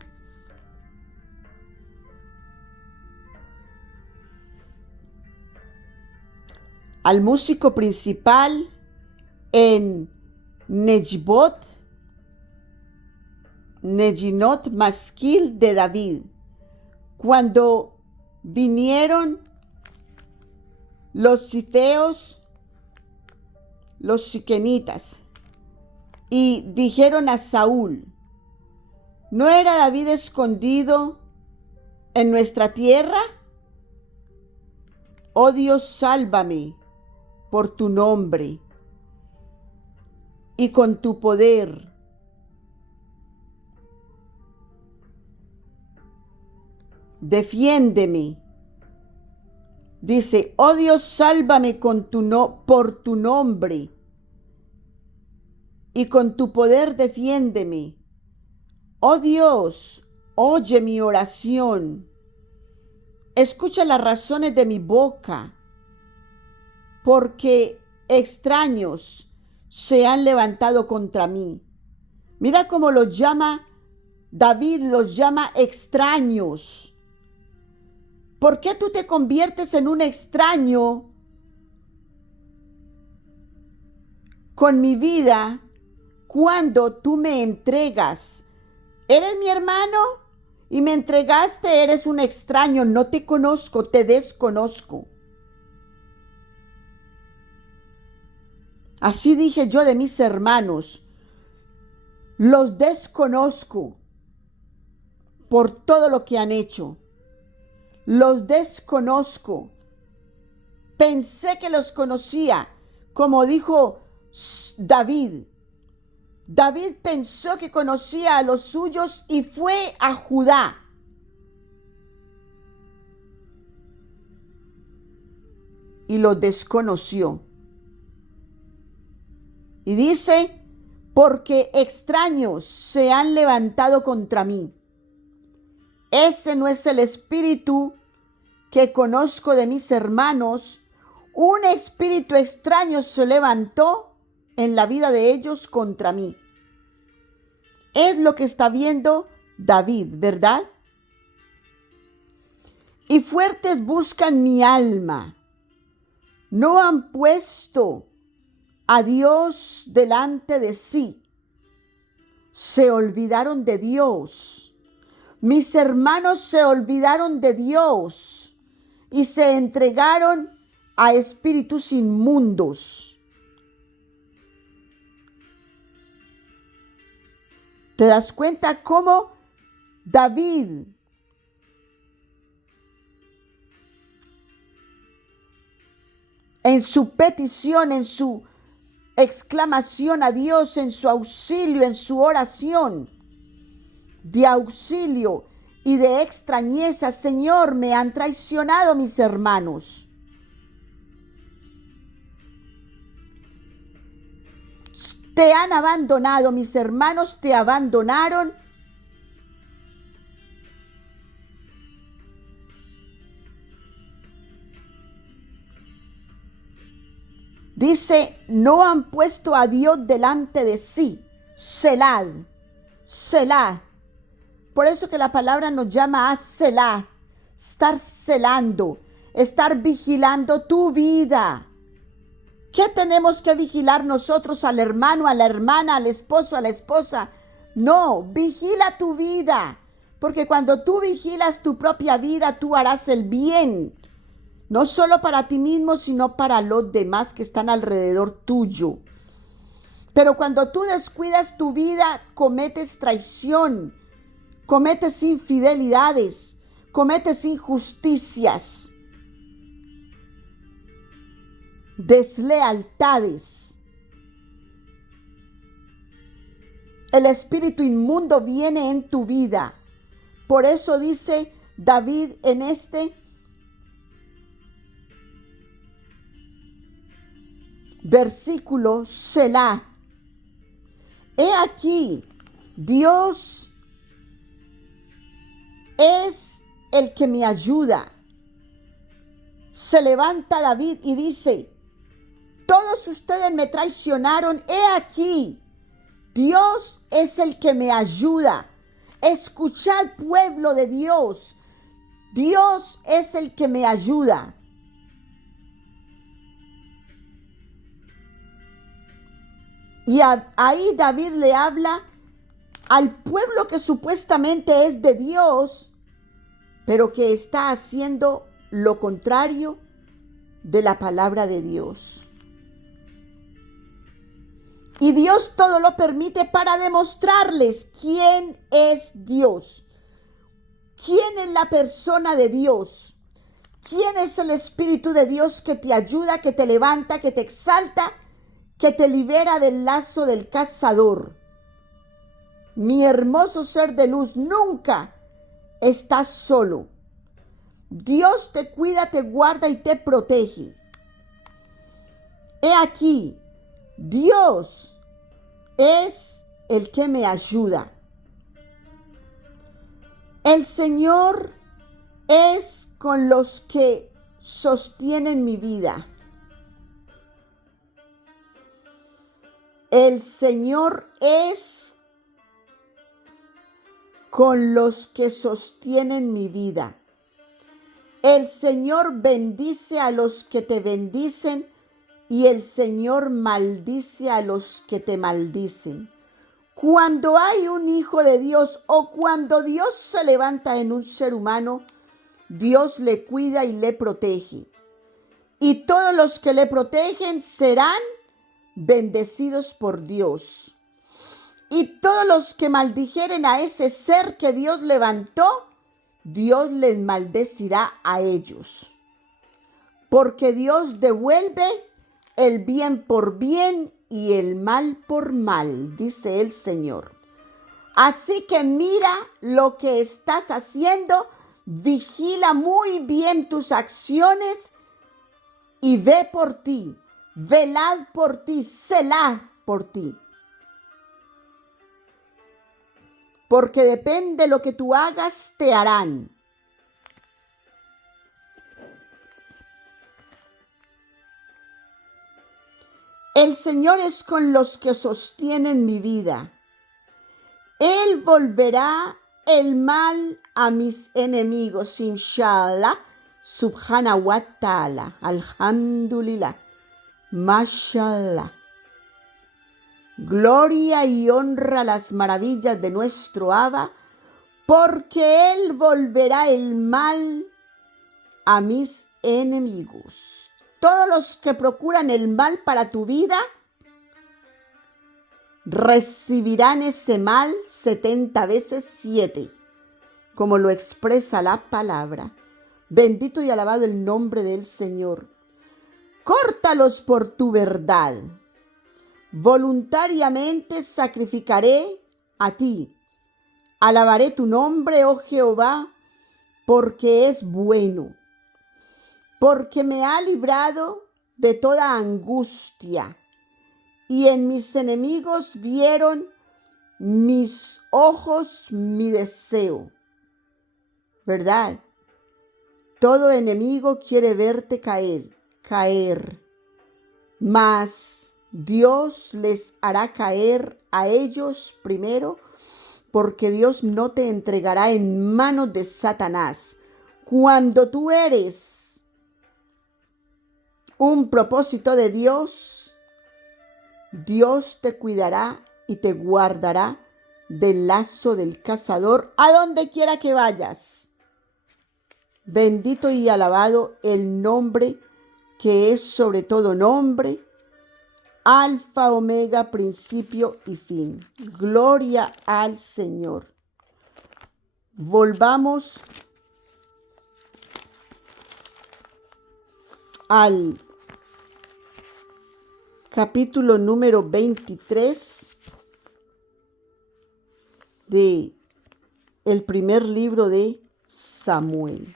al músico principal en Nejinot Masquil de David. Cuando vinieron los cifeos, los siquenitas, y dijeron a Saúl, ¿no era David escondido en nuestra tierra? Oh Dios, sálvame por tu nombre y con tu poder. Defiéndeme. Dice, oh Dios, sálvame por tu nombre y con tu poder defiéndeme. Oh Dios, oye mi oración. Escucha las razones de mi boca, porque extraños se han levantado contra mí. Mira cómo los llama David, los llama extraños. ¿Por qué tú te conviertes en un extraño con mi vida cuando tú me entregas? ¿Eres mi hermano? Y me entregaste, eres un extraño, no te conozco, te desconozco. Así dije yo de mis hermanos, los desconozco por todo lo que han hecho. Los desconozco. Pensé que los conocía, como dijo David. David pensó que conocía a los suyos y fue a Judá. Y lo desconoció. Y dice, porque extraños se han levantado contra mí. Ese no es el espíritu que conozco de mis hermanos. Un espíritu extraño se levantó en la vida de ellos contra mí. Es lo que está viendo David, ¿verdad? Y fuertes buscan mi alma. No han puesto a Dios delante de sí. Se olvidaron de Dios. Mis hermanos se olvidaron de Dios y se entregaron a espíritus inmundos. ¿Te das cuenta cómo David en su petición, en su exclamación a Dios, en su auxilio, en su oración de auxilio y de extrañeza? Señor, me han traicionado mis hermanos. Te han abandonado, mis hermanos te abandonaron. Dice, no han puesto a Dios delante de sí. Selad, Selah. Por eso que la palabra nos llama a Selah, estar celando, estar vigilando tu vida. ¿Qué tenemos que vigilar nosotros al hermano, a la hermana, al esposo, a la esposa? No, vigila tu vida, porque cuando tú vigilas tu propia vida, tú harás el bien, no solo para ti mismo, sino para los demás que están alrededor tuyo. Pero cuando tú descuidas tu vida, cometes traición, cometes infidelidades, cometes injusticias, deslealtades. El espíritu inmundo viene en tu vida. Por eso dice David en este versículo, Selah. He aquí, Dios es el que me ayuda. Se levanta David y dice, todos ustedes me traicionaron, he aquí, Dios es el que me ayuda. Escuchad, pueblo de Dios, Dios es el que me ayuda. Y ahí David le habla al pueblo que supuestamente es de Dios, pero que está haciendo lo contrario de la palabra de Dios. Y Dios todo lo permite para demostrarles quién es Dios. ¿Quién es la persona de Dios? ¿Quién es el Espíritu de Dios que te ayuda, que te levanta, que te exalta, que te libera del lazo del cazador? Mi hermoso ser de luz, nunca estás solo. Dios te cuida, te guarda y te protege. He aquí, Dios es el que me ayuda. El Señor es con los que sostienen mi vida. El Señor es con los que sostienen mi vida. El Señor bendice a los que te bendicen y el Señor maldice a los que te maldicen. Cuando hay un hijo de Dios o cuando Dios se levanta en un ser humano, Dios le cuida y le protege. Y todos los que le protegen serán bendecidos por Dios. Y todos los que maldijeren a ese ser que Dios levantó, Dios les maldecirá a ellos. Porque Dios devuelve el bien por bien y el mal por mal, dice el Señor. Así que mira lo que estás haciendo, vigila muy bien tus acciones y ve por ti, velad por ti, celad por ti. Porque depende de lo que tú hagas, te harán. El Señor es con los que sostienen mi vida. Él volverá el mal a mis enemigos, inshallah, subhanahu wa ta'ala, alhamdulillah, mashallah. Gloria y honra las maravillas de nuestro Abba, porque Él volverá el mal a mis enemigos. Todos los que procuran el mal para tu vida recibirán ese mal 70 veces 7, como lo expresa la palabra. Bendito y alabado el nombre del Señor. Córtalos por tu verdad. Voluntariamente sacrificaré a ti. Alabaré tu nombre, oh Jehová, porque es bueno, porque me ha librado de toda angustia, y en mis enemigos vieron mis ojos mi deseo. ¿Verdad? Todo enemigo quiere verte caer, mas Dios les hará caer a ellos primero, porque Dios no te entregará en manos de Satanás. Cuando tú eres un propósito de Dios, Dios te cuidará y te guardará del lazo del cazador a donde quiera que vayas. Bendito y alabado el nombre que es sobre todo nombre, Alfa, Omega, principio y fin. Gloria al Señor. Volvamos al capítulo número 23 de el primer libro de Samuel,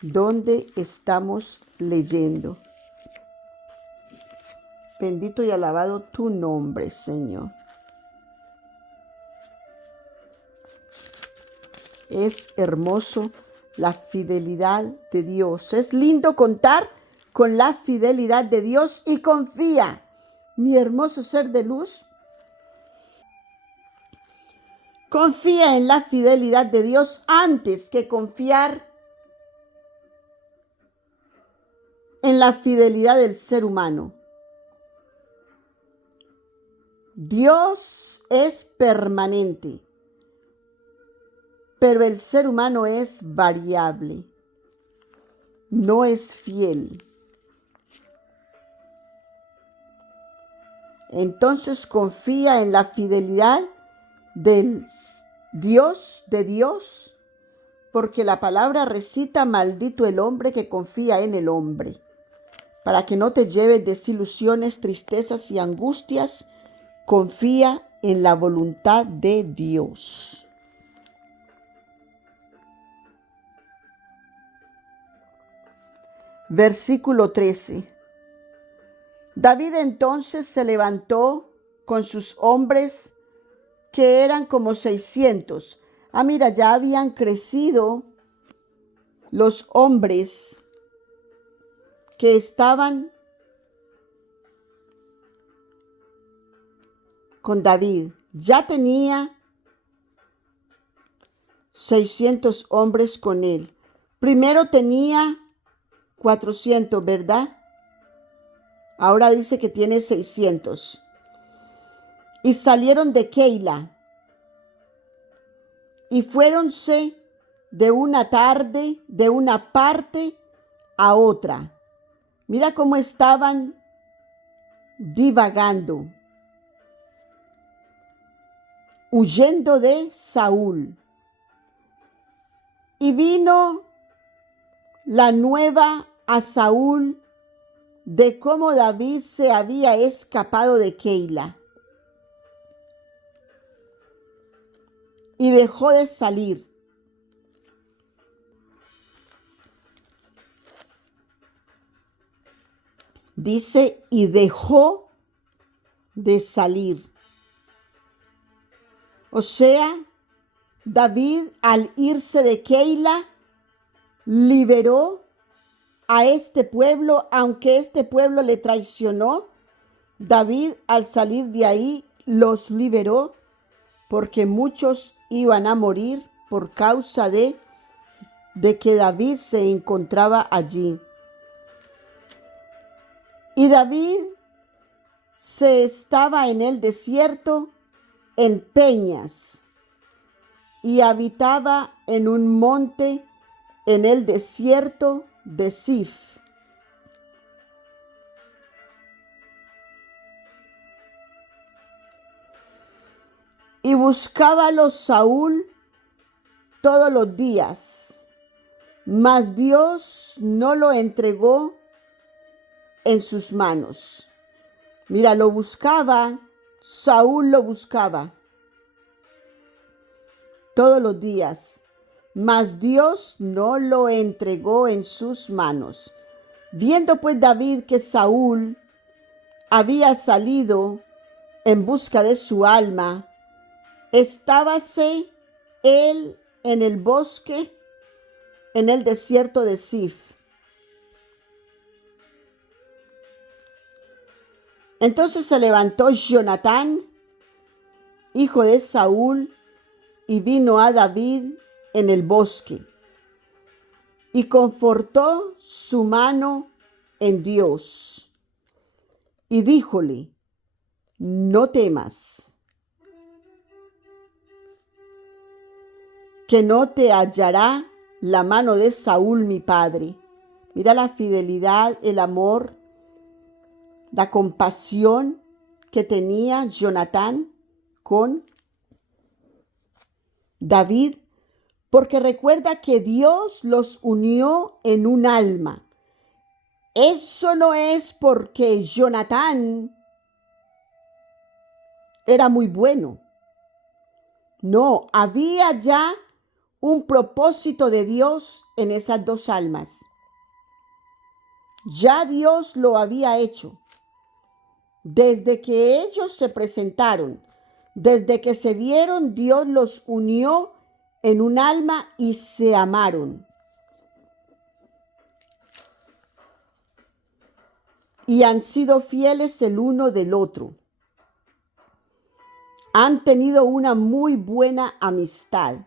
donde estamos leyendo. Bendito y alabado tu nombre, Señor. Es hermoso la fidelidad de Dios. Es lindo contar con la fidelidad de Dios y confía, mi hermoso ser de luz. Confía en la fidelidad de Dios antes que confiar en la fidelidad del ser humano. Dios es permanente, pero el ser humano es variable, no es fiel. Entonces confía en la fidelidad del Dios de Dios, porque la palabra recita: maldito el hombre que confía en el hombre, para que no te lleves desilusiones, tristezas y angustias. Confía en la voluntad de Dios. Versículo 13. David entonces se levantó con sus hombres que eran como 600. Ah, mira, ya habían crecido los hombres que estaban con David. Ya tenía 600 hombres con él. Primero tenía 400, ¿verdad? Ahora dice que tiene 600. Y salieron de Keila y fuéronse de una tarde, de una parte a otra. Mira cómo estaban divagando, huyendo de Saúl. Y vino la nueva a Saúl de cómo David se había escapado de Keila y dejó de salir. Dice, y dejó de salir. O sea, David al irse de Keila liberó a este pueblo, aunque este pueblo le traicionó. David al salir de ahí los liberó porque muchos iban a morir por causa de que David se encontraba allí. Y David se estaba en el desierto en peñas y habitaba en un monte en el desierto de Sif. Y buscábalo Saúl todos los días, mas Dios no lo entregó en sus manos. Mira, lo buscaba, Saúl lo buscaba todos los días, mas Dios no lo entregó en sus manos. Viendo pues David que Saúl había salido en busca de su alma, estábase él en el bosque, en el desierto de Sif. Entonces se levantó Jonatán, hijo de Saúl, y vino a David en el bosque, y confortó su mano en Dios, y díjole, no temas, que no te hallará la mano de Saúl mi padre. Mira la fidelidad, el amor, la compasión que tenía Jonatán con David, porque recuerda que Dios los unió en un alma. Eso no es porque Jonatán era muy bueno. No, había ya un propósito de Dios en esas dos almas. Ya Dios lo había hecho. Desde que ellos se presentaron, desde que se vieron, Dios los unió en un alma y se amaron. Y han sido fieles el uno del otro. Han tenido una muy buena amistad.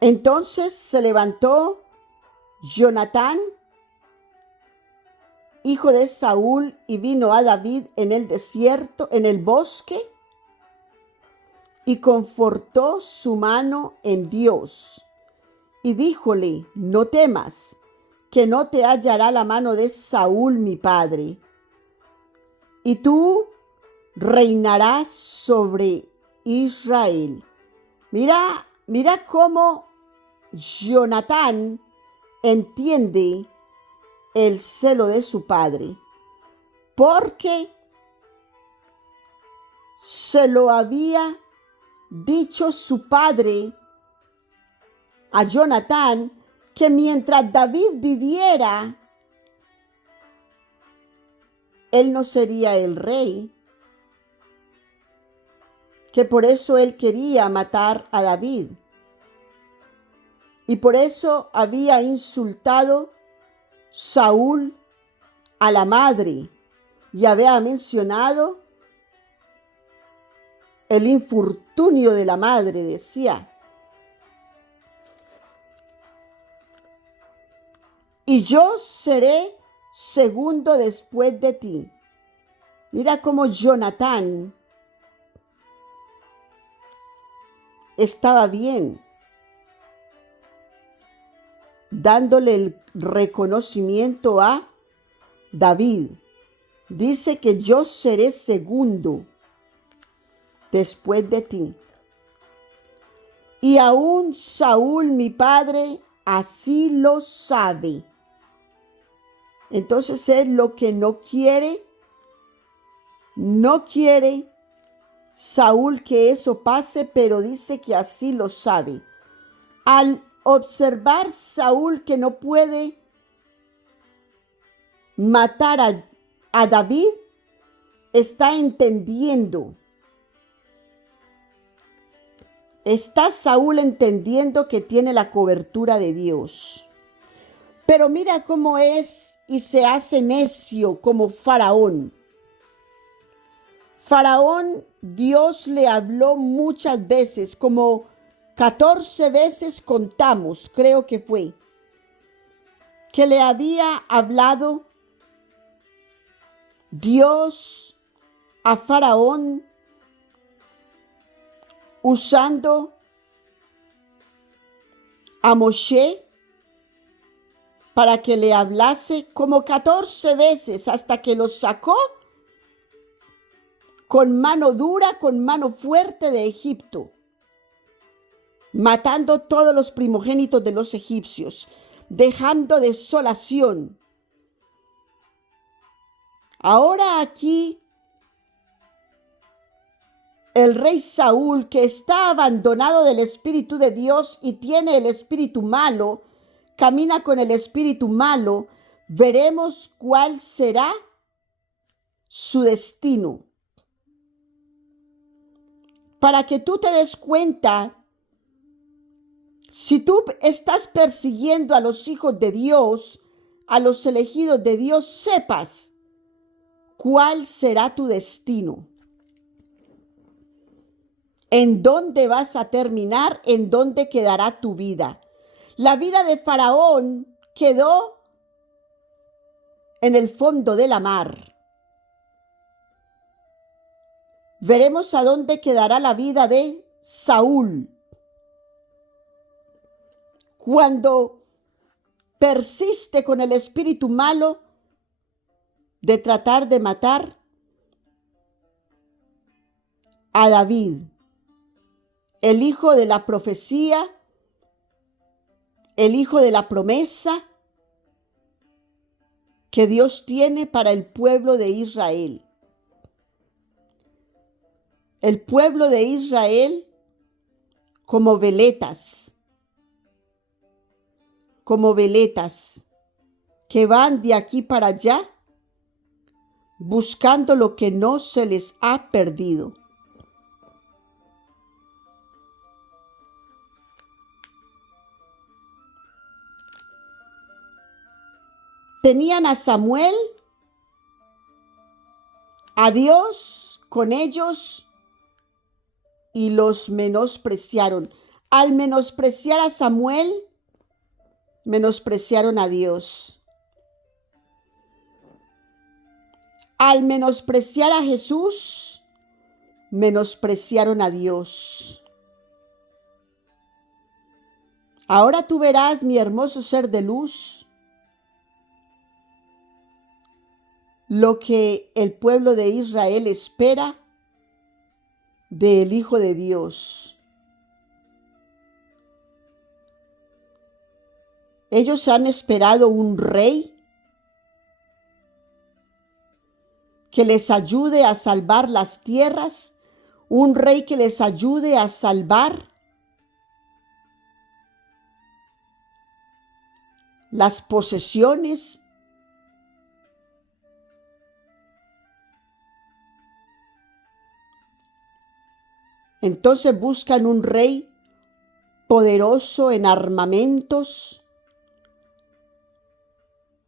Entonces se levantó Jonatán, hijo de Saúl, y vino a David en el desierto, en el bosque, y confortó su mano en Dios. Y díjole, no temas, que no te hallará la mano de Saúl mi padre. Y tú reinarás sobre Israel. Mira cómo Jonatán entiende el celo de su padre, porque se lo había dicho su padre a Jonatán que mientras David viviera, él no sería el rey, que por eso él quería matar a David. Y por eso había insultado Saúl a la madre y había mencionado el infortunio de la madre, decía. Y yo seré segundo después de ti. Mira cómo Jonatán estaba bien, dándole el reconocimiento a David. Dice que yo seré segundo después de ti. Y aún Saúl, mi padre, así lo sabe. Entonces él lo que no quiere Saúl que eso pase, pero dice que así lo sabe. Al observar Saúl que no puede matar a David, está entendiendo. Está Saúl entendiendo que tiene la cobertura de Dios. Pero mira cómo es y se hace necio como Faraón. Faraón, Dios le habló muchas veces, como 14 veces contamos, creo que fue, que le había hablado Dios a Faraón usando a Moshe para que le hablase como 14 veces hasta que lo sacó con mano dura, con mano fuerte de Egipto, matando todos los primogénitos de los egipcios, dejando desolación. Ahora aquí el rey Saúl, que está abandonado del Espíritu de Dios y tiene el espíritu malo, camina con el espíritu malo, veremos cuál será su destino. Para que tú te des cuenta, si tú estás persiguiendo a los hijos de Dios, a los elegidos de Dios, sepas cuál será tu destino. ¿En dónde vas a terminar? ¿En dónde quedará tu vida? La vida de Faraón quedó en el fondo de la mar. Veremos a dónde quedará la vida de Saúl cuando persiste con el espíritu malo de tratar de matar a David, el hijo de la profecía, el hijo de la promesa que Dios tiene para el pueblo de Israel. El pueblo de Israel como veletas que van de aquí para allá buscando lo que no se les ha perdido. Tenían a Samuel, a Dios con ellos, y los menospreciaron. Al menospreciar a Samuel, menospreciaron a Dios. Al menospreciar a Jesús, menospreciaron a Dios. Ahora tú verás, mi hermoso ser de luz, lo que el pueblo de Israel espera del Hijo de Dios. Ellos han esperado un rey que les ayude a salvar las tierras, un rey que les ayude a salvar las posesiones, entonces buscan un rey poderoso en armamentos,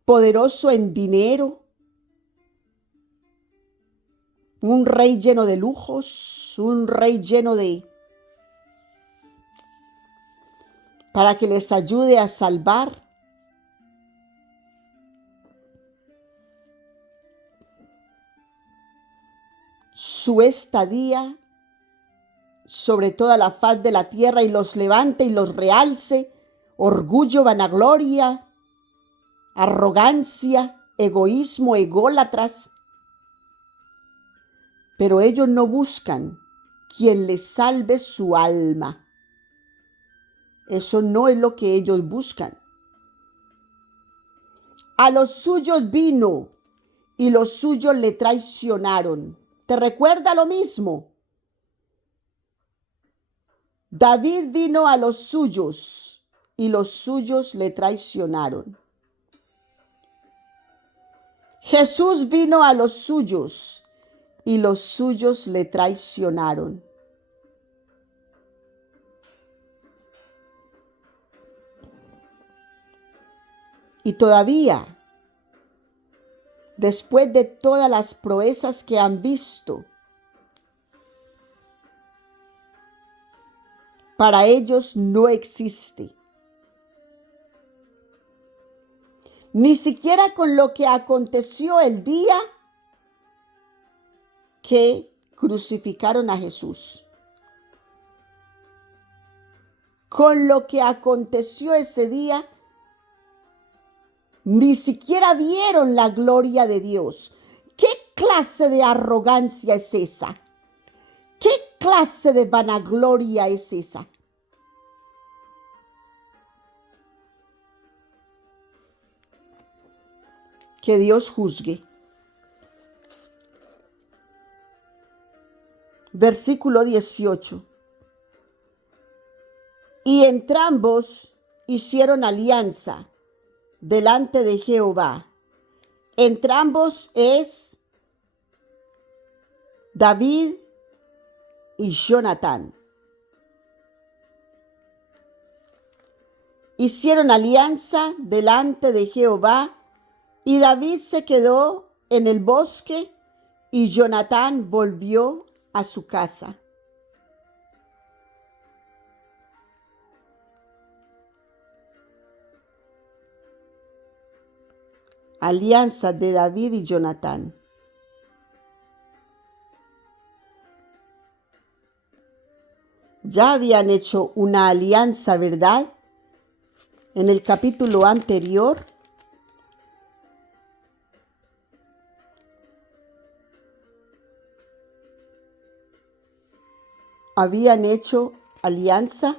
poderoso en dinero, un rey lleno de lujos, un rey lleno de... para que les ayude a salvar. Su estadía sobre toda la faz de la tierra y los levante y los realce, orgullo, vanagloria, arrogancia, egoísmo, ególatras. Pero ellos no buscan quien les salve su alma. Eso no es lo que ellos buscan. A los suyos vino y los suyos le traicionaron. ¿Te recuerda lo mismo? David vino a los suyos y los suyos le traicionaron. Jesús vino a los suyos y los suyos le traicionaron. Y todavía, después de todas las proezas que han visto, para ellos no existe. Ni siquiera con lo que aconteció el día que crucificaron a Jesús. Con lo que aconteció ese día, ni siquiera vieron la gloria de Dios. ¿Qué clase de arrogancia es esa? ¿Qué clase de vanagloria es esa? Que Dios juzgue. Versículo 18. Y entrambos hicieron alianza delante de Jehová. Entrambos es David y Jonatán. Hicieron alianza delante de Jehová, y David se quedó en el bosque y Jonatán volvió a su casa. Alianza de David y Jonatán. Ya habían hecho una alianza, ¿verdad? En el capítulo anterior. Habían hecho alianza.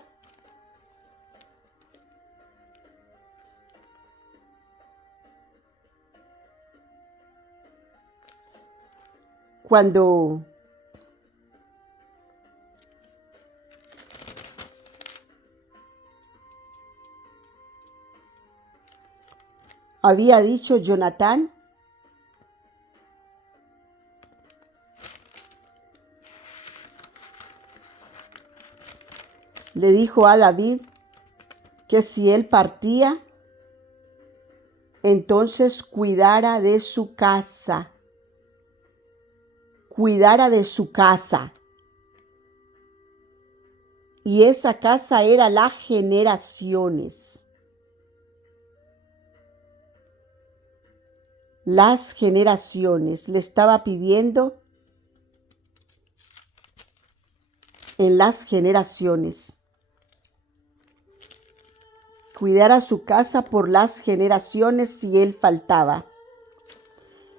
Cuando había dicho Jonatán, le dijo a David que si él partía, entonces cuidara de su casa. Cuidara de su casa. Y esa casa era las generaciones. Las generaciones. Le estaba pidiendo en las generaciones. Cuidara su casa por las generaciones si él faltaba.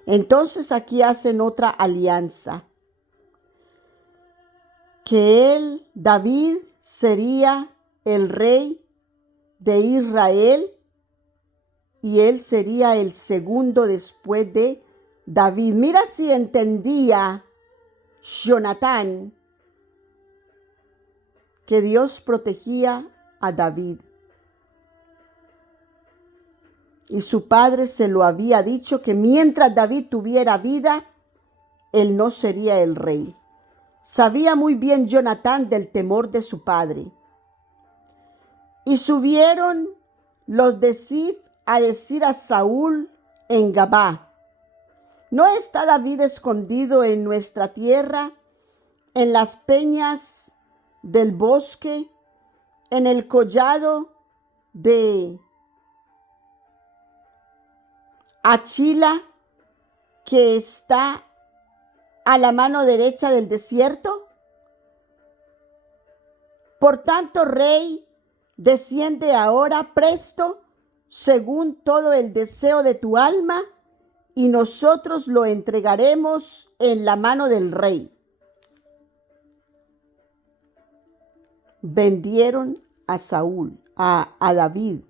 Entonces aquí hacen otra alianza. Que él, David, sería el rey de Israel y él sería el segundo después de David. Mira si entendía Jonatán que Dios protegía a David. y su padre se lo había dicho que mientras David tuviera vida, él no sería el rey. Sabía muy bien Jonatán del temor de su padre. Y subieron los de Zif a decir a Saúl en Gabá: ¿no está David escondido en nuestra tierra, en las peñas del bosque, en el collado de Achila, que está a la mano derecha del desierto? Por tanto, rey, desciende ahora presto, según todo el deseo de tu alma, y nosotros lo entregaremos en la mano del rey. Vendieron a Saúl, a David.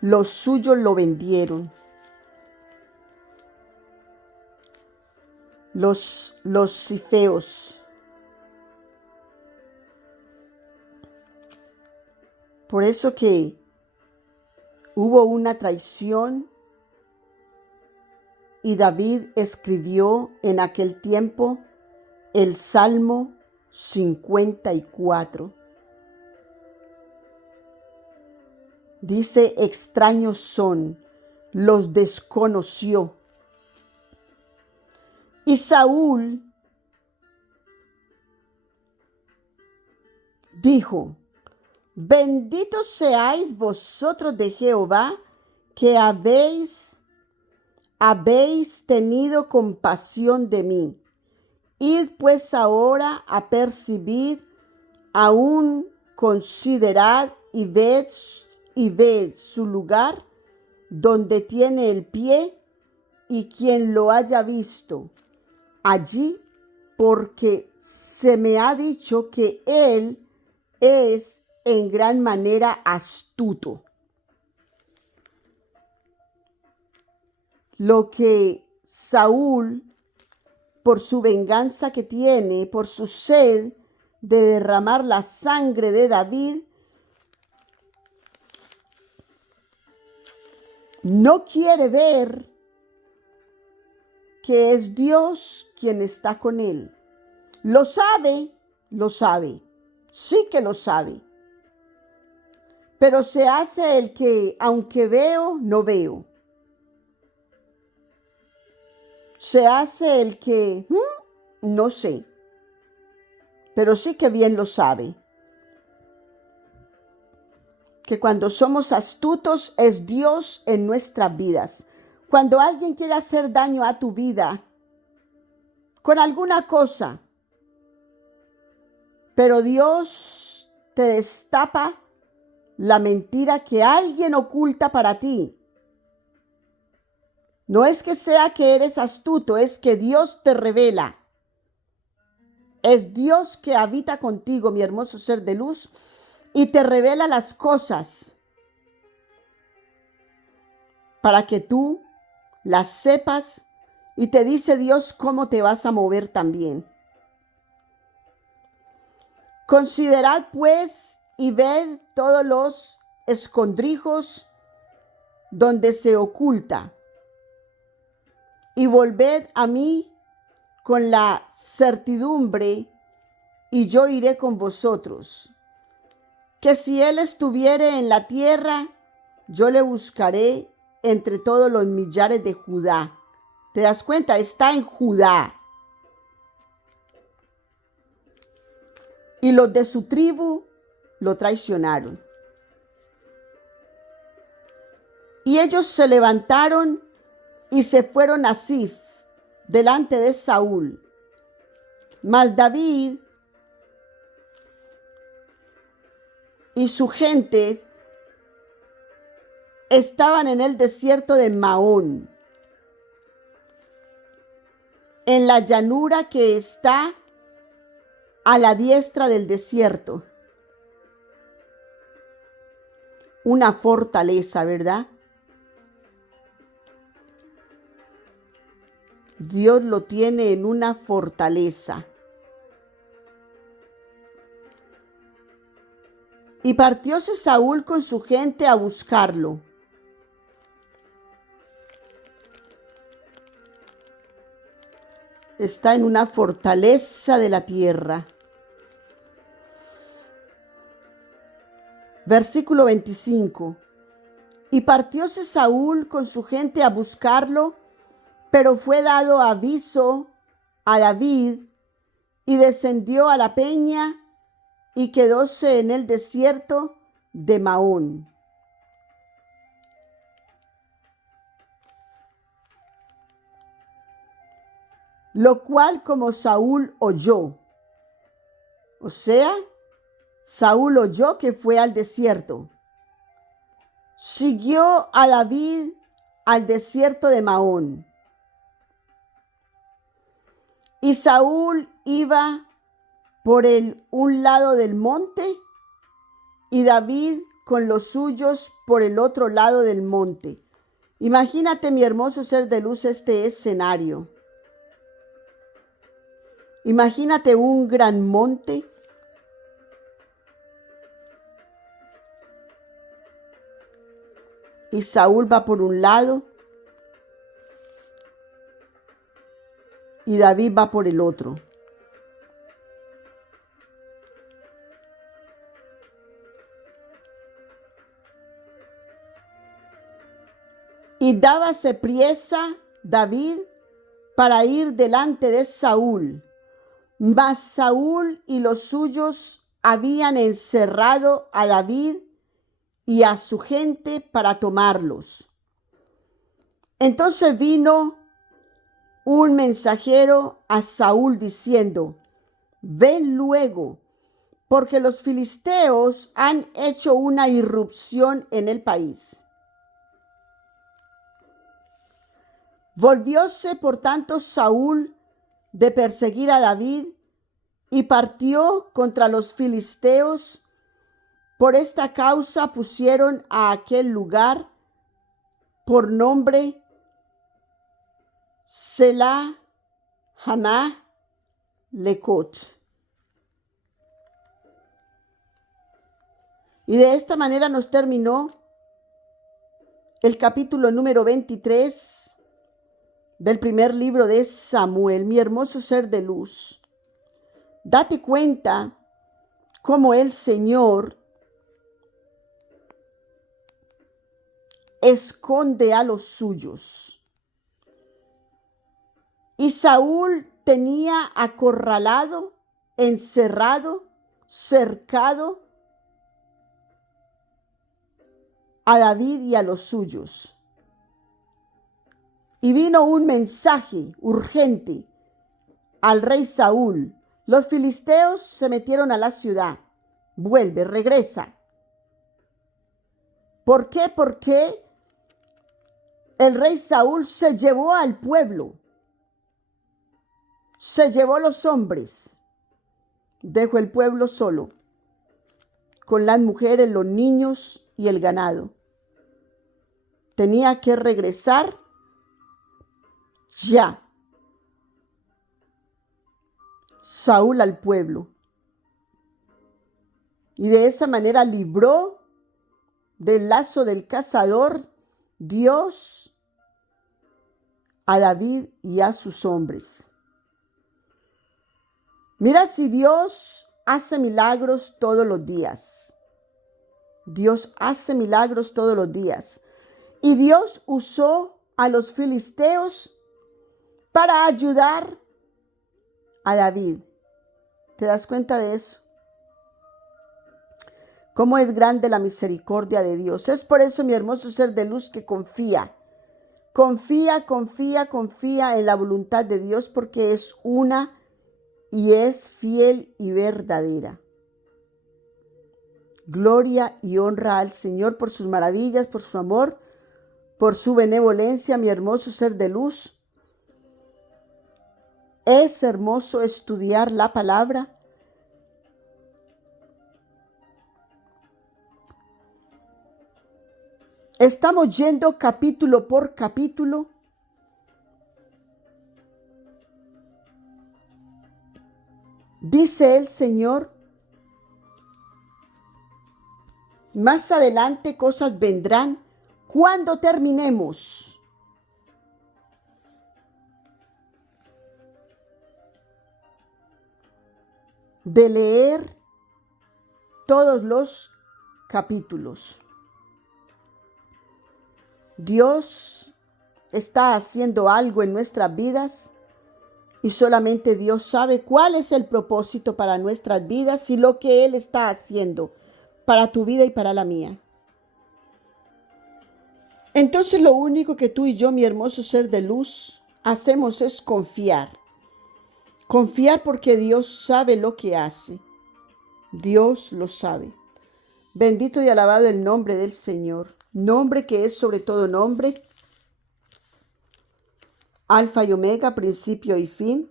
Los suyos lo vendieron. Los cifeos. Por eso que hubo una traición y David escribió en aquel tiempo el Salmo 54. Dice: extraños son, los desconoció. Y Saúl dijo: benditos seáis vosotros de Jehová, que habéis tenido compasión de mí. Id pues ahora a percibir, aún considerad y ved su lugar donde tiene el pie, y quien lo haya visto allí, porque se me ha dicho que él es en gran manera astuto. Lo que Saúl, por su venganza que tiene, por su sed de derramar la sangre de David, no quiere ver que es Dios quien está con él. Lo sabe, sí que lo sabe. Pero se hace el que, aunque veo, no veo. Se hace el que, no sé. Pero sí que bien lo sabe. Que cuando somos astutos es Dios en nuestras vidas. Cuando alguien quiere hacer daño a tu vida con alguna cosa, pero Dios te destapa la mentira que alguien oculta para ti. No es que sea que eres astuto, es que Dios te revela. Es Dios que habita contigo, mi hermoso ser de luz, y te revela las cosas para que tú las sepas, y te dice Dios cómo te vas a mover también. Considerad pues y ved todos los escondrijos donde se oculta, y volved a mí con la certidumbre, y yo iré con vosotros. Que si él estuviere en la tierra, yo le buscaré entre todos los millares de Judá. ¿Te das cuenta? Está en Judá. Y los de su tribu lo traicionaron. Y ellos se levantaron y se fueron a Zif delante de Saúl. Mas David y su gente estaban en el desierto de Maón, en la llanura que está a la diestra del desierto. Una fortaleza, ¿verdad? Dios lo tiene en una fortaleza. Y partióse Saúl con su gente a buscarlo. Está en una fortaleza de la tierra. Versículo 25. Y partióse Saúl con su gente a buscarlo, pero fue dado aviso a David, y descendió a la peña, y quedóse en el desierto de Maón. Lo cual como Saúl oyó, o sea, Saúl oyó que fue al desierto, siguió a David al desierto de Maón. Y Saúl iba por un lado del monte, y David con los suyos por el otro lado del monte. Imagínate, mi hermoso ser de luz, este escenario. Imagínate un gran monte, y Saúl va por un lado y David va por el otro. Y dábase priesa David para ir delante de Saúl, mas Saúl y los suyos habían encerrado a David y a su gente para tomarlos. Entonces vino un mensajero a Saúl diciendo: ven luego, porque los filisteos han hecho una irrupción en el país. Volvióse por tanto Saúl de perseguir a David y partió contra los filisteos. Por esta causa pusieron a aquel lugar por nombre Selah Hamah Lecot. Y de esta manera nos terminó el capítulo número 23 del primer libro de Samuel. Mi hermoso ser de luz, date cuenta cómo el Señor esconde a los suyos. Y Saúl tenía acorralado, encerrado, cercado a David y a los suyos. Y vino un mensaje urgente al rey Saúl: los filisteos se metieron a la ciudad, vuelve, regresa. ¿Por qué? Porque el rey Saúl se llevó al pueblo, se llevó los hombres, dejó el pueblo solo, con las mujeres, los niños y el ganado. Tenía que regresar ya Saúl al pueblo. Y de esa manera libró del lazo del cazador Dios a David y a sus hombres. Mira, si Dios hace milagros todos los días. Dios hace milagros todos los días. Y Dios usó a los filisteos para ayudar a David. ¿Te das cuenta de eso? Cómo es grande la misericordia de Dios. Es por eso, mi hermoso ser de luz, que confía en la voluntad de Dios, porque es una y es fiel y verdadera. Gloria y honra al Señor por sus maravillas, por su amor, por su benevolencia, mi hermoso ser de luz. Es hermoso estudiar la palabra. Estamos yendo capítulo por capítulo. Dice el Señor: Más adelante cosas vendrán cuando terminemos de leer todos los capítulos. Dios está haciendo algo en nuestras vidas y solamente Dios sabe cuál es el propósito para nuestras vidas y lo que Él está haciendo para tu vida y para la mía. Entonces lo único que tú y yo, mi hermoso ser de luz, hacemos es confiar. Confiar porque Dios sabe lo que hace. Dios lo sabe. Bendito y alabado el nombre del Señor. Nombre que es sobre todo nombre. Alfa y Omega, principio y fin.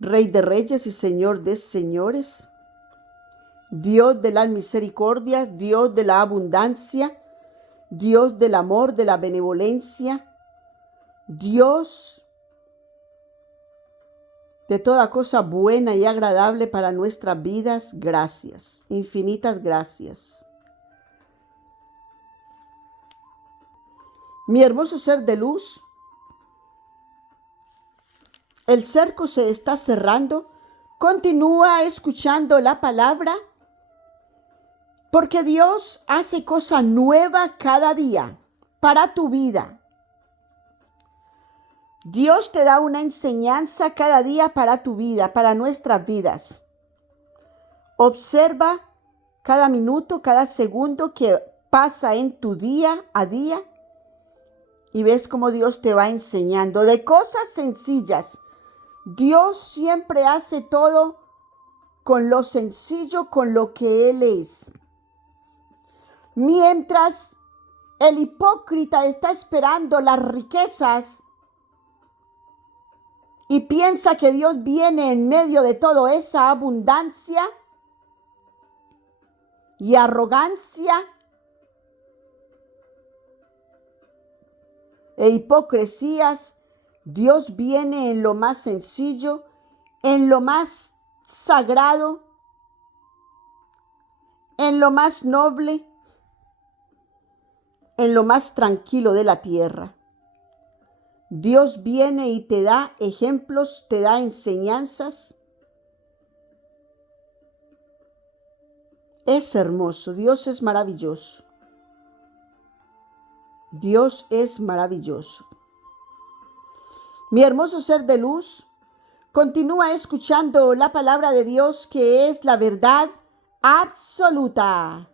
Rey de reyes y Señor de señores. Dios de las misericordias, Dios de la abundancia, Dios del amor, de la benevolencia, Dios de toda cosa buena y agradable para nuestras vidas. Gracias, infinitas gracias. Mi hermoso ser de luz, el cerco se está cerrando. Continúa escuchando la palabra, porque Dios hace cosa nueva cada día para tu vida. Dios te da una enseñanza cada día para tu vida, para nuestras vidas. Observa cada minuto, cada segundo que pasa en tu día a día y ves cómo Dios te va enseñando de cosas sencillas. Dios siempre hace todo con lo sencillo, con lo que Él es. Mientras el hipócrita está esperando las riquezas y piensa que Dios viene en medio de toda esa abundancia y arrogancia e hipocresías, Dios viene en lo más sencillo, en lo más sagrado, en lo más noble, en lo más tranquilo de la tierra. Dios viene y te da ejemplos, te da enseñanzas. Es hermoso, Dios es maravilloso. Dios es maravilloso. Mi hermoso ser de luz, continúa escuchando la palabra de Dios, que es la verdad absoluta.